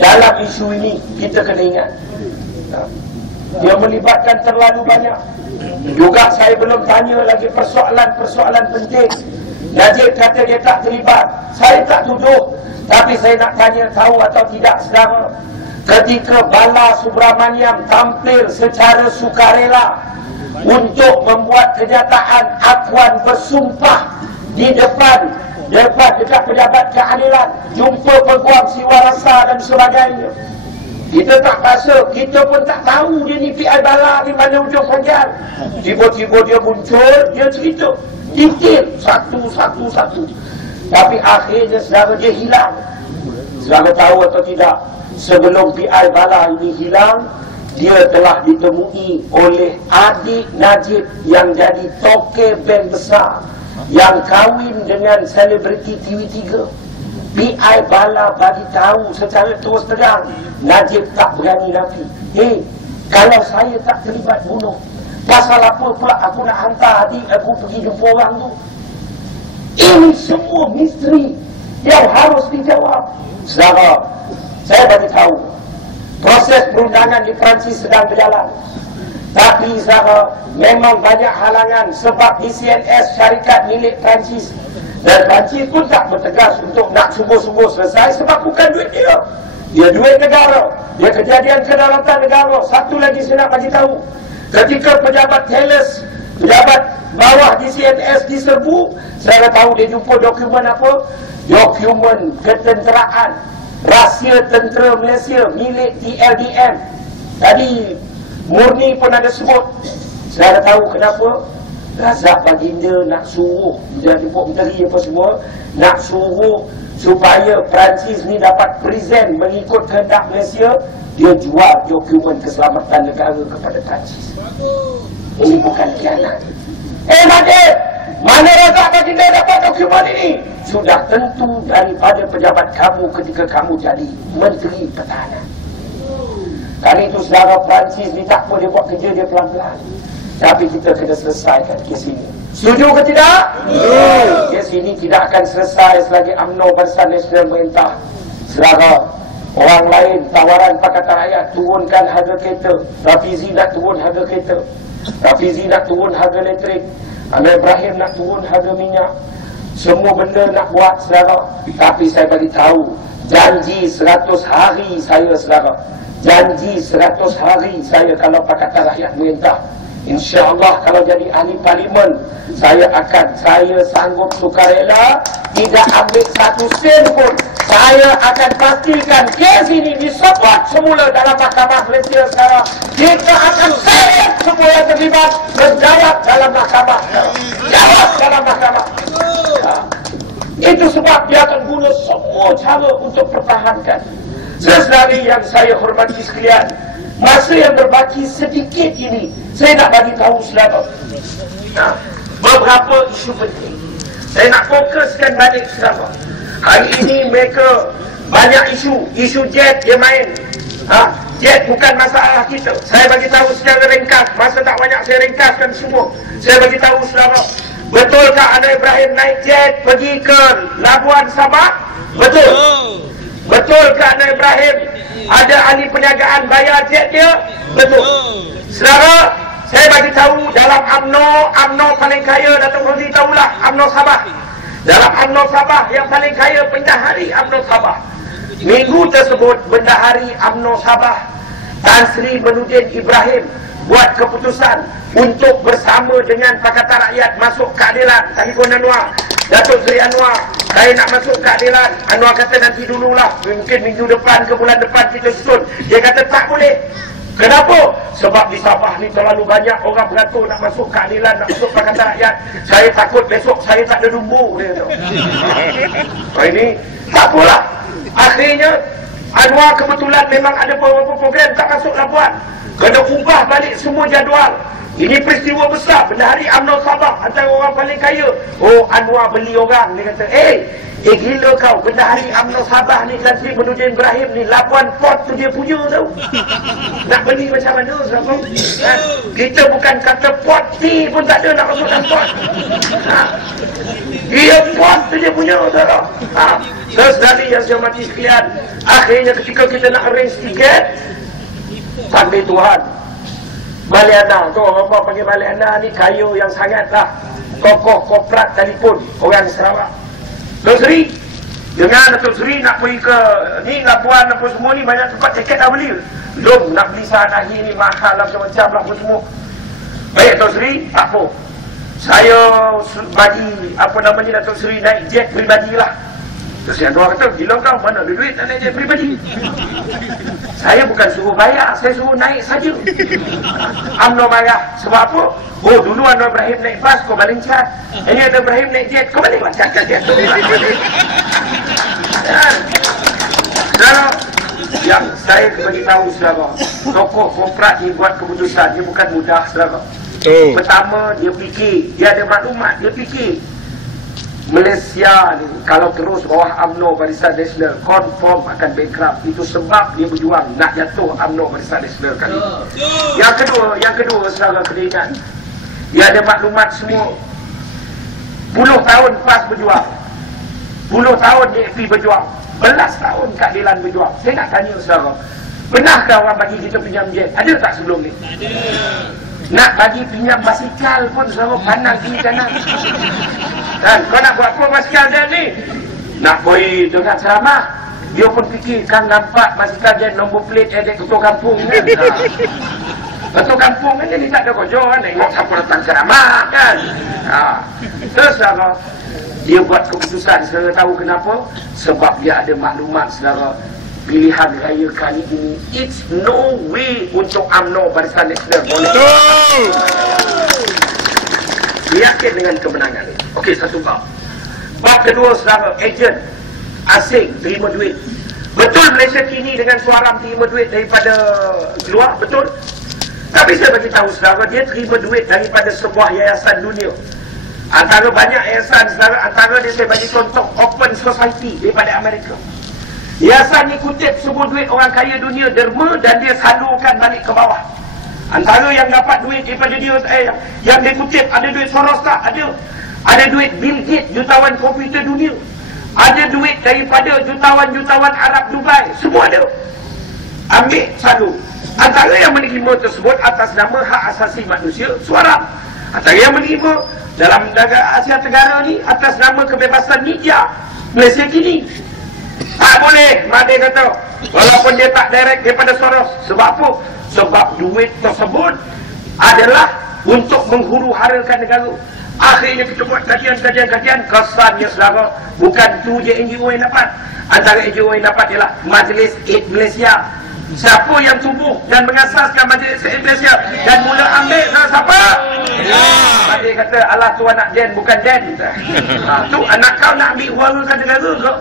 dalam isu ini kita kena ingat, dia melibatkan terlalu banyak. Juga saya belum tanya lagi persoalan-persoalan penting. Najib kata dia tak terlibat. Saya tak tuduh, tapi saya nak tanya, tahu atau tidak saudara, ketika Bala Subramaniam tampil secara sukarela untuk membuat kenyataan akuan bersumpah di depan dekat pejabat keadilan, jumpa peguam siwarasa dan sebagainya, kita tak rasa, kita pun tak tahu dia ni PI Bala di mana ujung pangkal. Tiba-tiba dia muncul, dia cerita detail satu. Tapi akhirnya saudara, dia hilang. Saudara tahu atau tidak, sebelum PI Bala ini hilang, dia telah ditemui oleh adik Najib yang jadi toke band besar, yang kahwin dengan selebriti TV3. PI Bala bagi tahu secara terus terang, Najib tak berani nafi. Kalau saya tak terlibat bunuh, pasal apa pula aku nak hantar adik aku pergi jumpa orang tu? Ini semua misteri yang harus dijawab. Saudara, saya bagi tahu, proses perundangan di Perancis sedang berjalan. Tapi saudara, memang banyak halangan sebab DCNS syarikat milik Perancis, dan Perancis pun tak bertegas untuk nak sungguh-sungguh selesai sebab bukan duit dia. Dia duit negara. Dia kejadian kedaulatan negara. Satu lagi saya nak bagi tahu, ketika pejabat Thales, pejabat bawah DCNS diserbu, saya tahu dia jumpa dokumen apa? Dokumen ketenteraan rahsia tentera Malaysia milik TLDM. Tadi Murni pun ada sebut. Saya tahu kenapa Razak Baginda nak suruh jadi Pok Menteri apa semua, nak suruh supaya Perancis ni dapat present mengikut kehendak Malaysia. Dia jual dokumen keselamatan negara kepada Perancis. Ini bukan khianat. Najib, mana Razak Baginda dapat dokumen ini? Sudah tentu daripada pejabat kamu ketika kamu jadi Menteri Pertahanan. Karena itu saudara, Perancis ni tak apa, dia buat kerja dia pelan-pelan. Tapi kita kena selesaikan kes ini. Setuju ke tidak? Kes ini tidak akan selesai selagi UMNO Barisan Nasional merintah. Saudara, Orang lain tawaran Pakatan Rakyat turunkan harga kereta, Rafizi nak turun harga kereta, Rafizi nak turun harga elektrik, Anwar Ibrahim nak turun harga minyak. Semua benda nak buat, saudara. Tapi saya bagi tahu, janji 100 hari saya, saudara. Janji 100 hari saya kalau Pakatan Rakyat merintah. InsyaAllah kalau jadi ahli parlimen, saya sanggup sukarela, tidak ambil 1 sen pun. Saya akan pastikan kes ini disebut semula dalam Mahkamah Malaysia sekarang. Kita akan seret semua yang terlibat menjawab dalam mahkamah. Jawab dalam mahkamah. Itu sebab dia akan guna semua cara untuk pertahankan. Seselari yang saya hormati sekalian, masa yang berbaki sedikit ini, saya nak bagi tahu saudara beberapa isu penting. Saya nak fokuskan balik saudara. Hari ini mereka banyak isu jet dia main. Jet bukan masalah kita. Saya bagi tahu secara ringkas, masa tak banyak saya ringkaskan semua. Saya bagi tahu saudara, betulkah Anwar Ibrahim naik jet pergi ke Labuan Sabah? Betul. Betulkah Anwar Ibrahim ada ahli perniagaan bayar jet dia? Betul. Saudara, saya bagi tahu dalam UMNO paling kaya, Datuk Fauzi tahulah, UMNO Sabah. Dalam UMNO Sabah yang paling kaya bendahari UMNO Sabah. Minggu tersebut bendahari UMNO Sabah Tan Sri Menudin Ibrahim buat keputusan untuk bersama dengan Pakatan Rakyat masuk keadilan. Telefon Anwar, Datuk Seri Anwar, saya nak masuk keadilan. Anwar kata nanti dululah, mungkin minggu depan ke bulan depan kita susun. Dia kata tak boleh. Kenapa? Sebab di Sabah ni terlalu banyak orang beratur nak masuk keadilan, nak masuk Pakatan Rakyat. Saya takut besok saya tak ada lumbu, dia tahu. Ini tak apalah. Akhirnya Anwar kebetulan memang ada beberapa program tak masuk Labuan. Kena ubah balik semua jadual. Ini peristiwa besar. Bendahari UMNO Sabah antara orang paling kaya. Oh, Anwar beli orang. Dia kata, gila kau. Bendahari UMNO Sabah ni, Tan Sri Menudin Ibrahim ni, Labuan Port tu dia punya tau. Nak beli macam mana sahabat? Kita bukan kata port T pun tak ada nak masuk dalam port. Dia port tu dia punya sahabat. Sesedari yang saya mati sekalian, akhirnya ketika kita nak arrange tiket, panggil Tuhan, Maliana tu, orang panggil Maliana ni kayu yang sangatlah tokoh korporat telefon orang Sarawak. Datuk Seri, dengan Datuk Seri nak pergi ke ni Labuan apa semua ni, banyak tempat tiket dah beli. Belum nak beli saat akhir ni mahal lah macam-macam lah apa semua. Baik Datuk Seri, tak apa. Saya bagi apa namanya Datuk Seri naik jet peribadi lah. Terus yang dua kata, gila kau, mana ada duit nak naik jet peribadi? Saya bukan suruh bayar, saya suruh naik saja. UMNO marah. Sebab apa? Oh, dulu Anwar Ibrahim naik bas, kau baling cat. Ini Anwar Ibrahim naik jet, kau baling cat jet tu. Saudara, yang saya bagi tahu saudara, tokoh korporat ni buat keputusan, dia bukan mudah saudara. Pertama, dia fikir, dia ada maklumat, dia fikir Malaysia ni kalau terus bawah UMNO Barisan Nasional confirm akan bankrupt. Itu sebab dia berjuang nak jatuh UMNO Barisan Nasional kali. Yang kedua saudara kena ingat, dia ada maklumat semua. 10 tahun PAS berjuang, 10 tahun DAP berjuang, 11 tahun keadilan berjuang. Saya nak tanya saudara, pernahkah orang bagi kita pinjam jet? Ada tak sebelum ni? Ada. Nak bagi pinjam basikal pun saudara pandang kiri kanan. Dan kau nak buat apa basikal dia ni? Nak pergi dengan ceramah, dia pun fikir kan nampak basikal dia nombor plate ada ketua kampung kan. Ketua kampung kan dia tak ada kojo kan, tengok siapa datang ceramah kan. Terus saudara, dia buat keputusan. Saudara tahu kenapa? Sebab dia ada maklumat saudara. Pilihan raya kali ini, it's no way untuk UMNO Barisan Nasional boleh. Dia yakin dengan kemenangan. Okey, satu bab. Bab kedua saudara, ejen asing terima duit. Betul Malaysia kini dengan suara terima duit daripada luar, betul. Tapi saya bagi tahu saudara, dia terima duit daripada sebuah yayasan dunia. Antara banyak yayasan saudara, antara dia saya bagi contoh Open Society daripada Amerika. Yayasan ni kutip semua duit orang kaya dunia derma dan dia salurkan balik ke bawah. Antara yang dapat duit daripada dia, yang dia kutip, ada duit Soros tak? Ada duit Bill Gates, jutawan komputer dunia. Ada duit daripada jutawan-jutawan Arab Dubai. Semua ada. Ambil selalu. Antara yang menerima tersebut atas nama hak asasi manusia, suara. Antara yang menerima dalam negara Asia Tenggara ni atas nama kebebasan media Malaysia kini. Tak boleh. Mahathir kata, walaupun dia tak direct daripada Soros. Sebab apa? Sebab duit tersebut adalah untuk menghuru-harakan negara. Akhirnya kita buat kajian, kesannya saudara, bukan tu je NGO yang dapat. Antara NGO yang dapat ialah Majlis Aid Malaysia. Siapa yang tubuh dan mengasaskan Majlis Aid Malaysia dan mula ambil siapa? Dia kata, alah tu anak Den, bukan Den. Tu anak kau nak ambil warakan negara ke?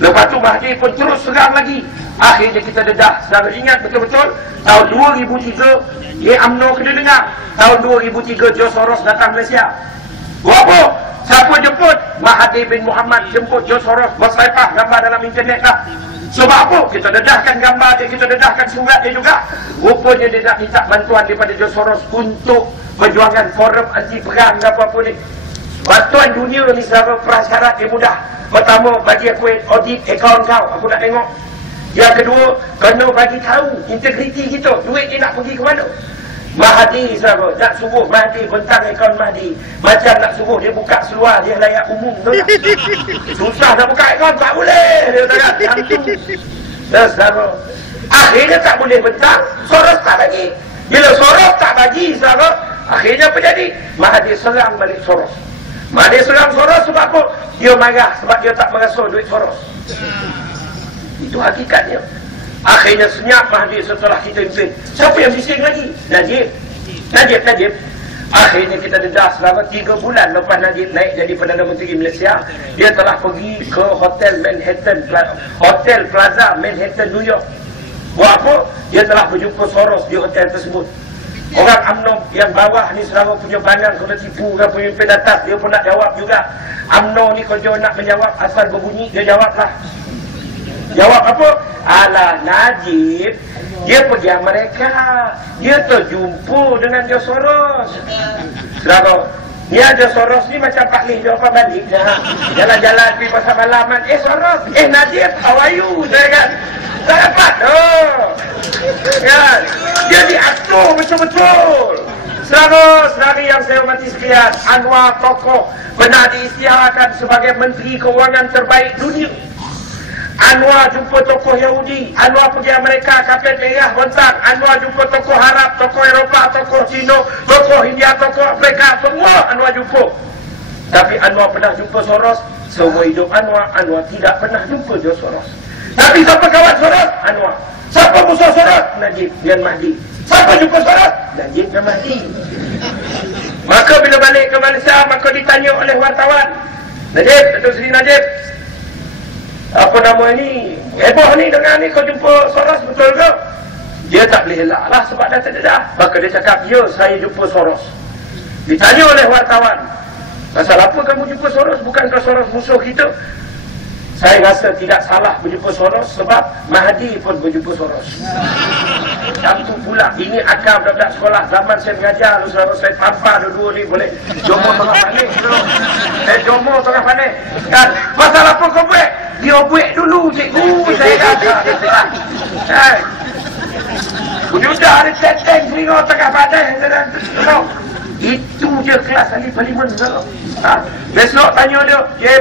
Lepas tu Mahathir pun terus serang lagi. Akhirnya kita dedah. Saudara ingat betul-betul tahun 2003 UMNO kena dengar. Tahun 2003 George Soros datang Malaysia. Buat apa? Siapa jemput? Mahathir bin Mohamad jemput George Soros. Bersaipah gambar dalam internet lah. Sebab apa? Kita dedahkan gambar dia, kita dedahkan surat dia juga. Rupanya dia nak minta bantuan daripada George Soros untuk perjuangan forum anti perang dan apa-apa ni. Bantuan dunia ni secara prasyarat dia mudah. Pertama, bagi aku audit akaun kau, aku nak tengok. Yang kedua, kena bagi tahu integriti kita, duit dia nak pergi ke mana. Mahathir sahabat, nak suruh Mahathir bentang akaun Mahathir. Macam nak suruh dia buka seluar, dia layak umum tu tak. Susah nak buka akaun, tak boleh. Dia tak yang tu. Dan sahabat, akhirnya tak boleh bentang, Soros tak bagi. Bila Soros tak bagi sahabat, akhirnya apa jadi? Mahathir serang balik Soros. Mahathir serang Soros sebab apa? Dia marah sebab dia tak merasa duit Soros. Itu hakikatnya. Akhirnya senyap Mahathir setelah kita impin. Siapa yang bising lagi? Najib. Akhirnya kita dedah selama 3 bulan lepas Najib naik jadi Perdana Menteri Malaysia. Dia telah pergi ke Hotel Plaza Manhattan, New York. Buat apa? Dia telah berjumpa Soros di hotel tersebut. Orang UMNO yang bawah ni selama punya bandang kena tipu kan pemimpin atas, dia pun nak jawab juga. UMNO ni kalau nak menjawab asal berbunyi, dia jawablah. Jawab apa? Alah Najib, dia pergi Amerika, dia terjumpa dengan George Soros. Selama ni ada Soros ni macam Pak Lih jawapan balik dah. Jalan-jalan pergi pasal malaman, Soros, Najib, how are you? Saya kan, tak dapat kan? Dia diatur betul-betul. Saudara-saudari yang saya hormati sekalian, Anwar tokoh pernah diisytiharkan sebagai Menteri Keuangan terbaik dunia. Anwar jumpa tokoh Yahudi, Anwar pergi Amerika, kapet merah bentang. Anwar jumpa tokoh Arab, tokoh Eropah, tokoh Cina, tokoh India, tokoh Afrika, semua Anwar jumpa. Tapi Anwar pernah jumpa Soros. Seumur hidup Anwar tidak pernah jumpa Soros. Tapi siapa kawan Soros? Anwar. Siapa musuh Soros? Najib dan Mahdi. Siapa jumpa Soros? Najib dan Mahdi. Maka bila balik ke Malaysia, maka ditanya oleh wartawan, Najib, Datuk Seri Najib, apa nama ini? Heboh ni dengan ni, kau jumpa Soros betul ke? Dia tak boleh elak lah sebab dah terdedah. Maka dia cakap, ya saya jumpa Soros. Ditanya oleh wartawan, pasal apa kamu jumpa Soros? Bukankah Soros musuh kita? Saya rasa tidak salah berjumpa Soros sebab Mahdi pun berjumpa Soros. Tentu pula, ini akal budak-budak sekolah. Zaman saya mengajar, saudara saya tampar dua-dua ni boleh jomoh tengah panik. Jomoh tengah panik. Kan? Pasal apa kau buat? Dia buat dulu cikgu. Saya kata. Budak ada teteng selingkuh tengah panik. Itu je kelas ahli parlimen. Besok tanya dia,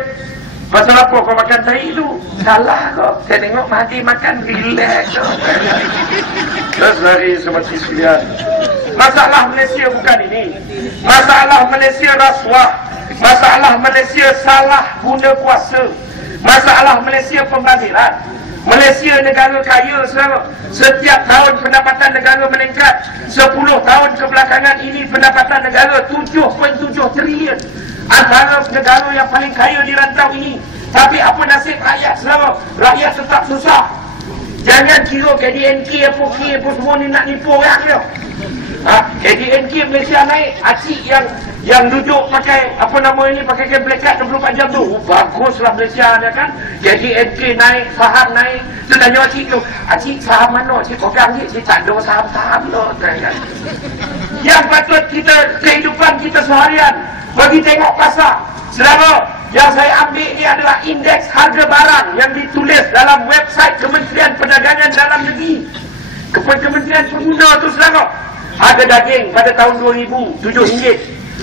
pasal apa kau makan tahi tu? Salah kau. Saya tengok Mahdi makan relax. Terus dari semati sekalian. Masalah Malaysia bukan ini. Masalah Malaysia rasuah. Masalah Malaysia salah guna kuasa. Masalah Malaysia pembaziran. Malaysia negara kaya selama. Setiap tahun pendapatan negara meningkat. 10 tahun kebelakangan ini pendapatan negara 7.7 trilion. Antara negara yang paling kaya di rantau ini. Tapi apa nasib rakyat selama? Rakyat tetap susah. Jangan kira KDNK apa semua ni nak nipu orang dia. KDNK Malaysia naik. Acik yang duduk pakai apa nama ini, pakai blackout 24 jam tu. Baguslah Malaysia dia kan. KDNK naik, saham naik. Tu tanya acik tu, acik saham mana? Acik pegang je. Acik tak ada saham-saham tu. Yang patut kita, kehidupan kita seharian, bagi tengok pasar. Selama yang saya ambil ini adalah indeks harga barang yang ditulis dalam website Kementerian Perdagangan Dalam Negeri. Kementerian Pengguna tu selangor. Harga daging pada tahun 2000 RM7.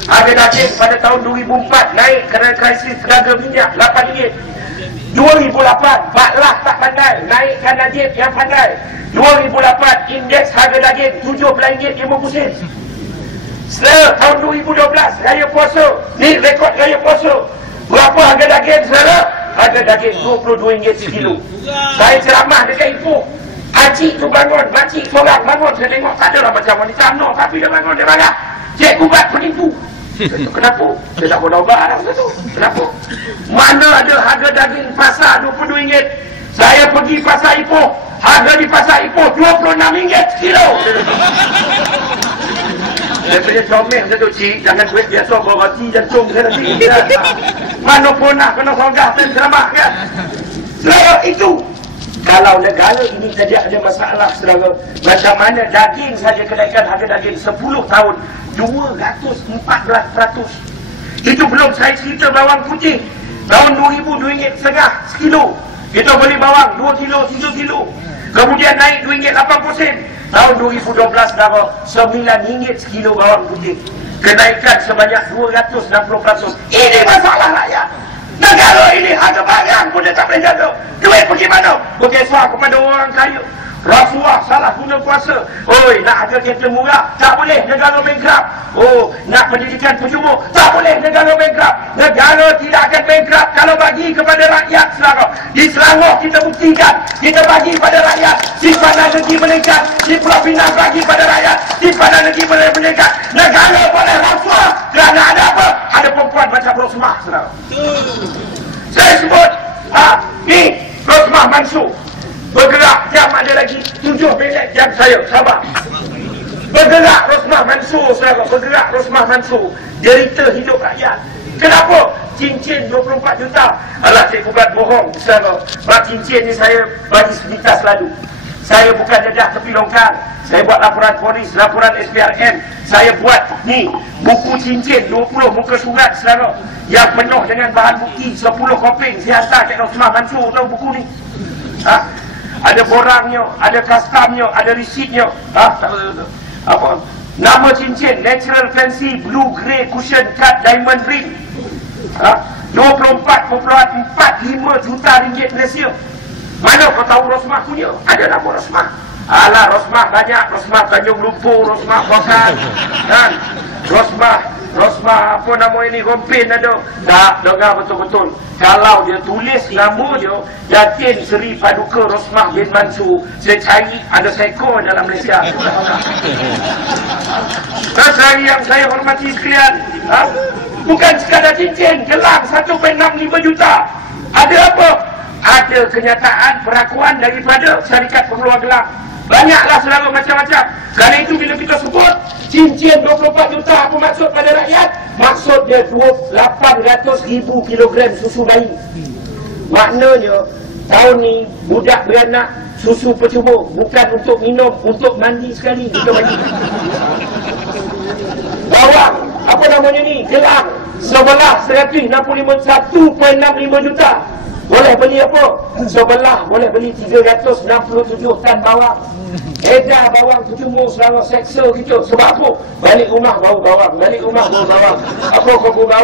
Harga daging pada tahun 2004 naik kerana krisis harga minyak RM8. 2008 baklah tak pandai, naikkan Najib yang pandai. 2008 indeks harga daging RM17.50. Setelah tahun 2012 raya puasa, ni rekod raya puasa, berapa harga daging saudara? Harga daging RM22 sekilo. Saya ceramah dekat Ipoh, pakcik tu bangun, makcik seorang bangun, saya tengok tak adalah macam wanita UMNO, tapi dia bangun, dia marah, cikgu buat penipu. Kenapa? Saya tak boleh ubah lah tu. Kenapa? Mana ada harga daging pasar RM22? Saya pergi pasar Ipoh, harga di pasar Ipoh RM26 sekilo. Saya punya comel satu, cik, jangan duit biasa bawa roti jantung saya nanti. Mana pun nak kena songgah dan selamat kan. Saudara, itu kalau negara ini tidak ada masalah, saudara, macam mana daging saja kenaikan harga daging 10 tahun 214%. Itu belum saya cerita bawang putih. Tahun 2000 RM2.50 sekilo. Kita beli bawang 2 kilo, 3 kilo. Kemudian naik RM2.80. Tahun 2012 dah RM9 sekilo bawang putih. Kenaikan sebanyak 260%. Ini masalah rakyat. Negara ini harga barang pun dia tak boleh jaga. Duit pergi mana? Berkisar kepada orang kaya. Rasuah, salah guna kuasa. Oi, nak harga kereta murah, tak boleh, negara bankrupt. Oh, nak pendidikan percuma, tak boleh, negara bankrupt. Negara tidak akan bankrupt kalau bagi kepada rakyat Selangor. Di Selangor kita buktikan, kita bagi pada rakyat. Simpanan negeri meningkat, di Pulau Pinang bagi pada rakyat. Simpanan negeri meningkat. Negara boleh rasuah kerana ada apa? Ada perempuan macam Rosmah Selangor. Saya sebut, ni Rosmah Mansur. Bergerak jam ada lagi 7 minit jam saya, sabar. Bergerak Rosmah Mansur, saudara. Bergerak Rosmah Mansur. Derita hidup rakyat. Kenapa? Cincin 24 juta. Alah, saya bukan bohong, saudara. Sebab cincin ni saya bagi sepintas lalu. Saya bukan dedah tepi longkang. Saya buat laporan polis, laporan SPRM. Saya buat ni buku cincin 20 muka surat, saudara, yang penuh dengan bahan bukti 10 koping. Saya hantar Cik Rosmah Mansur tahu buku ni. Ada borangnya, ada customnya, ada resitnya. Apa? Nama cincin natural fancy blue grey cushion cut diamond ring. 24.45 juta ringgit Malaysia. Mana kau tahu Rosmah punya? Ada nama Rosmah. Alah, Rosmah banyak. Rosmah Tanjung Lumpur, Rosmah Bakan, kan? Rosmah apa nama ini, Rompin ada. Tak, dengar betul-betul. Kalau dia tulis nama dia Datin Seri Paduka Rosmah bin Mansur, saya cari ada seekor dalam Malaysia. Saudara yang saya hormati sekalian, bukan sekadar cincin, gelang 1.65 juta. Ada apa? Ada kenyataan perakuan daripada syarikat pengeluar gelang. Banyaklah saudara, macam-macam. Kerana itu bila kita sebut cincin 24 juta, apa maksud pada rakyat? Maksud dia 800,000 kilogram susu bayi. Maknanya tahun ni budak beranak susu percuma, bukan untuk minum, untuk mandi sekali kita bagi. Bawang, apa namanya ni? Gelang sebelah 165 juta. Boleh beli apa? Sebelah boleh beli 367 tan bawang. Edar bawang percuma selama seksa kita. Sebab apa? Balik rumah bau bawang. Balik rumah bau bawang. Apa kau bau bawang?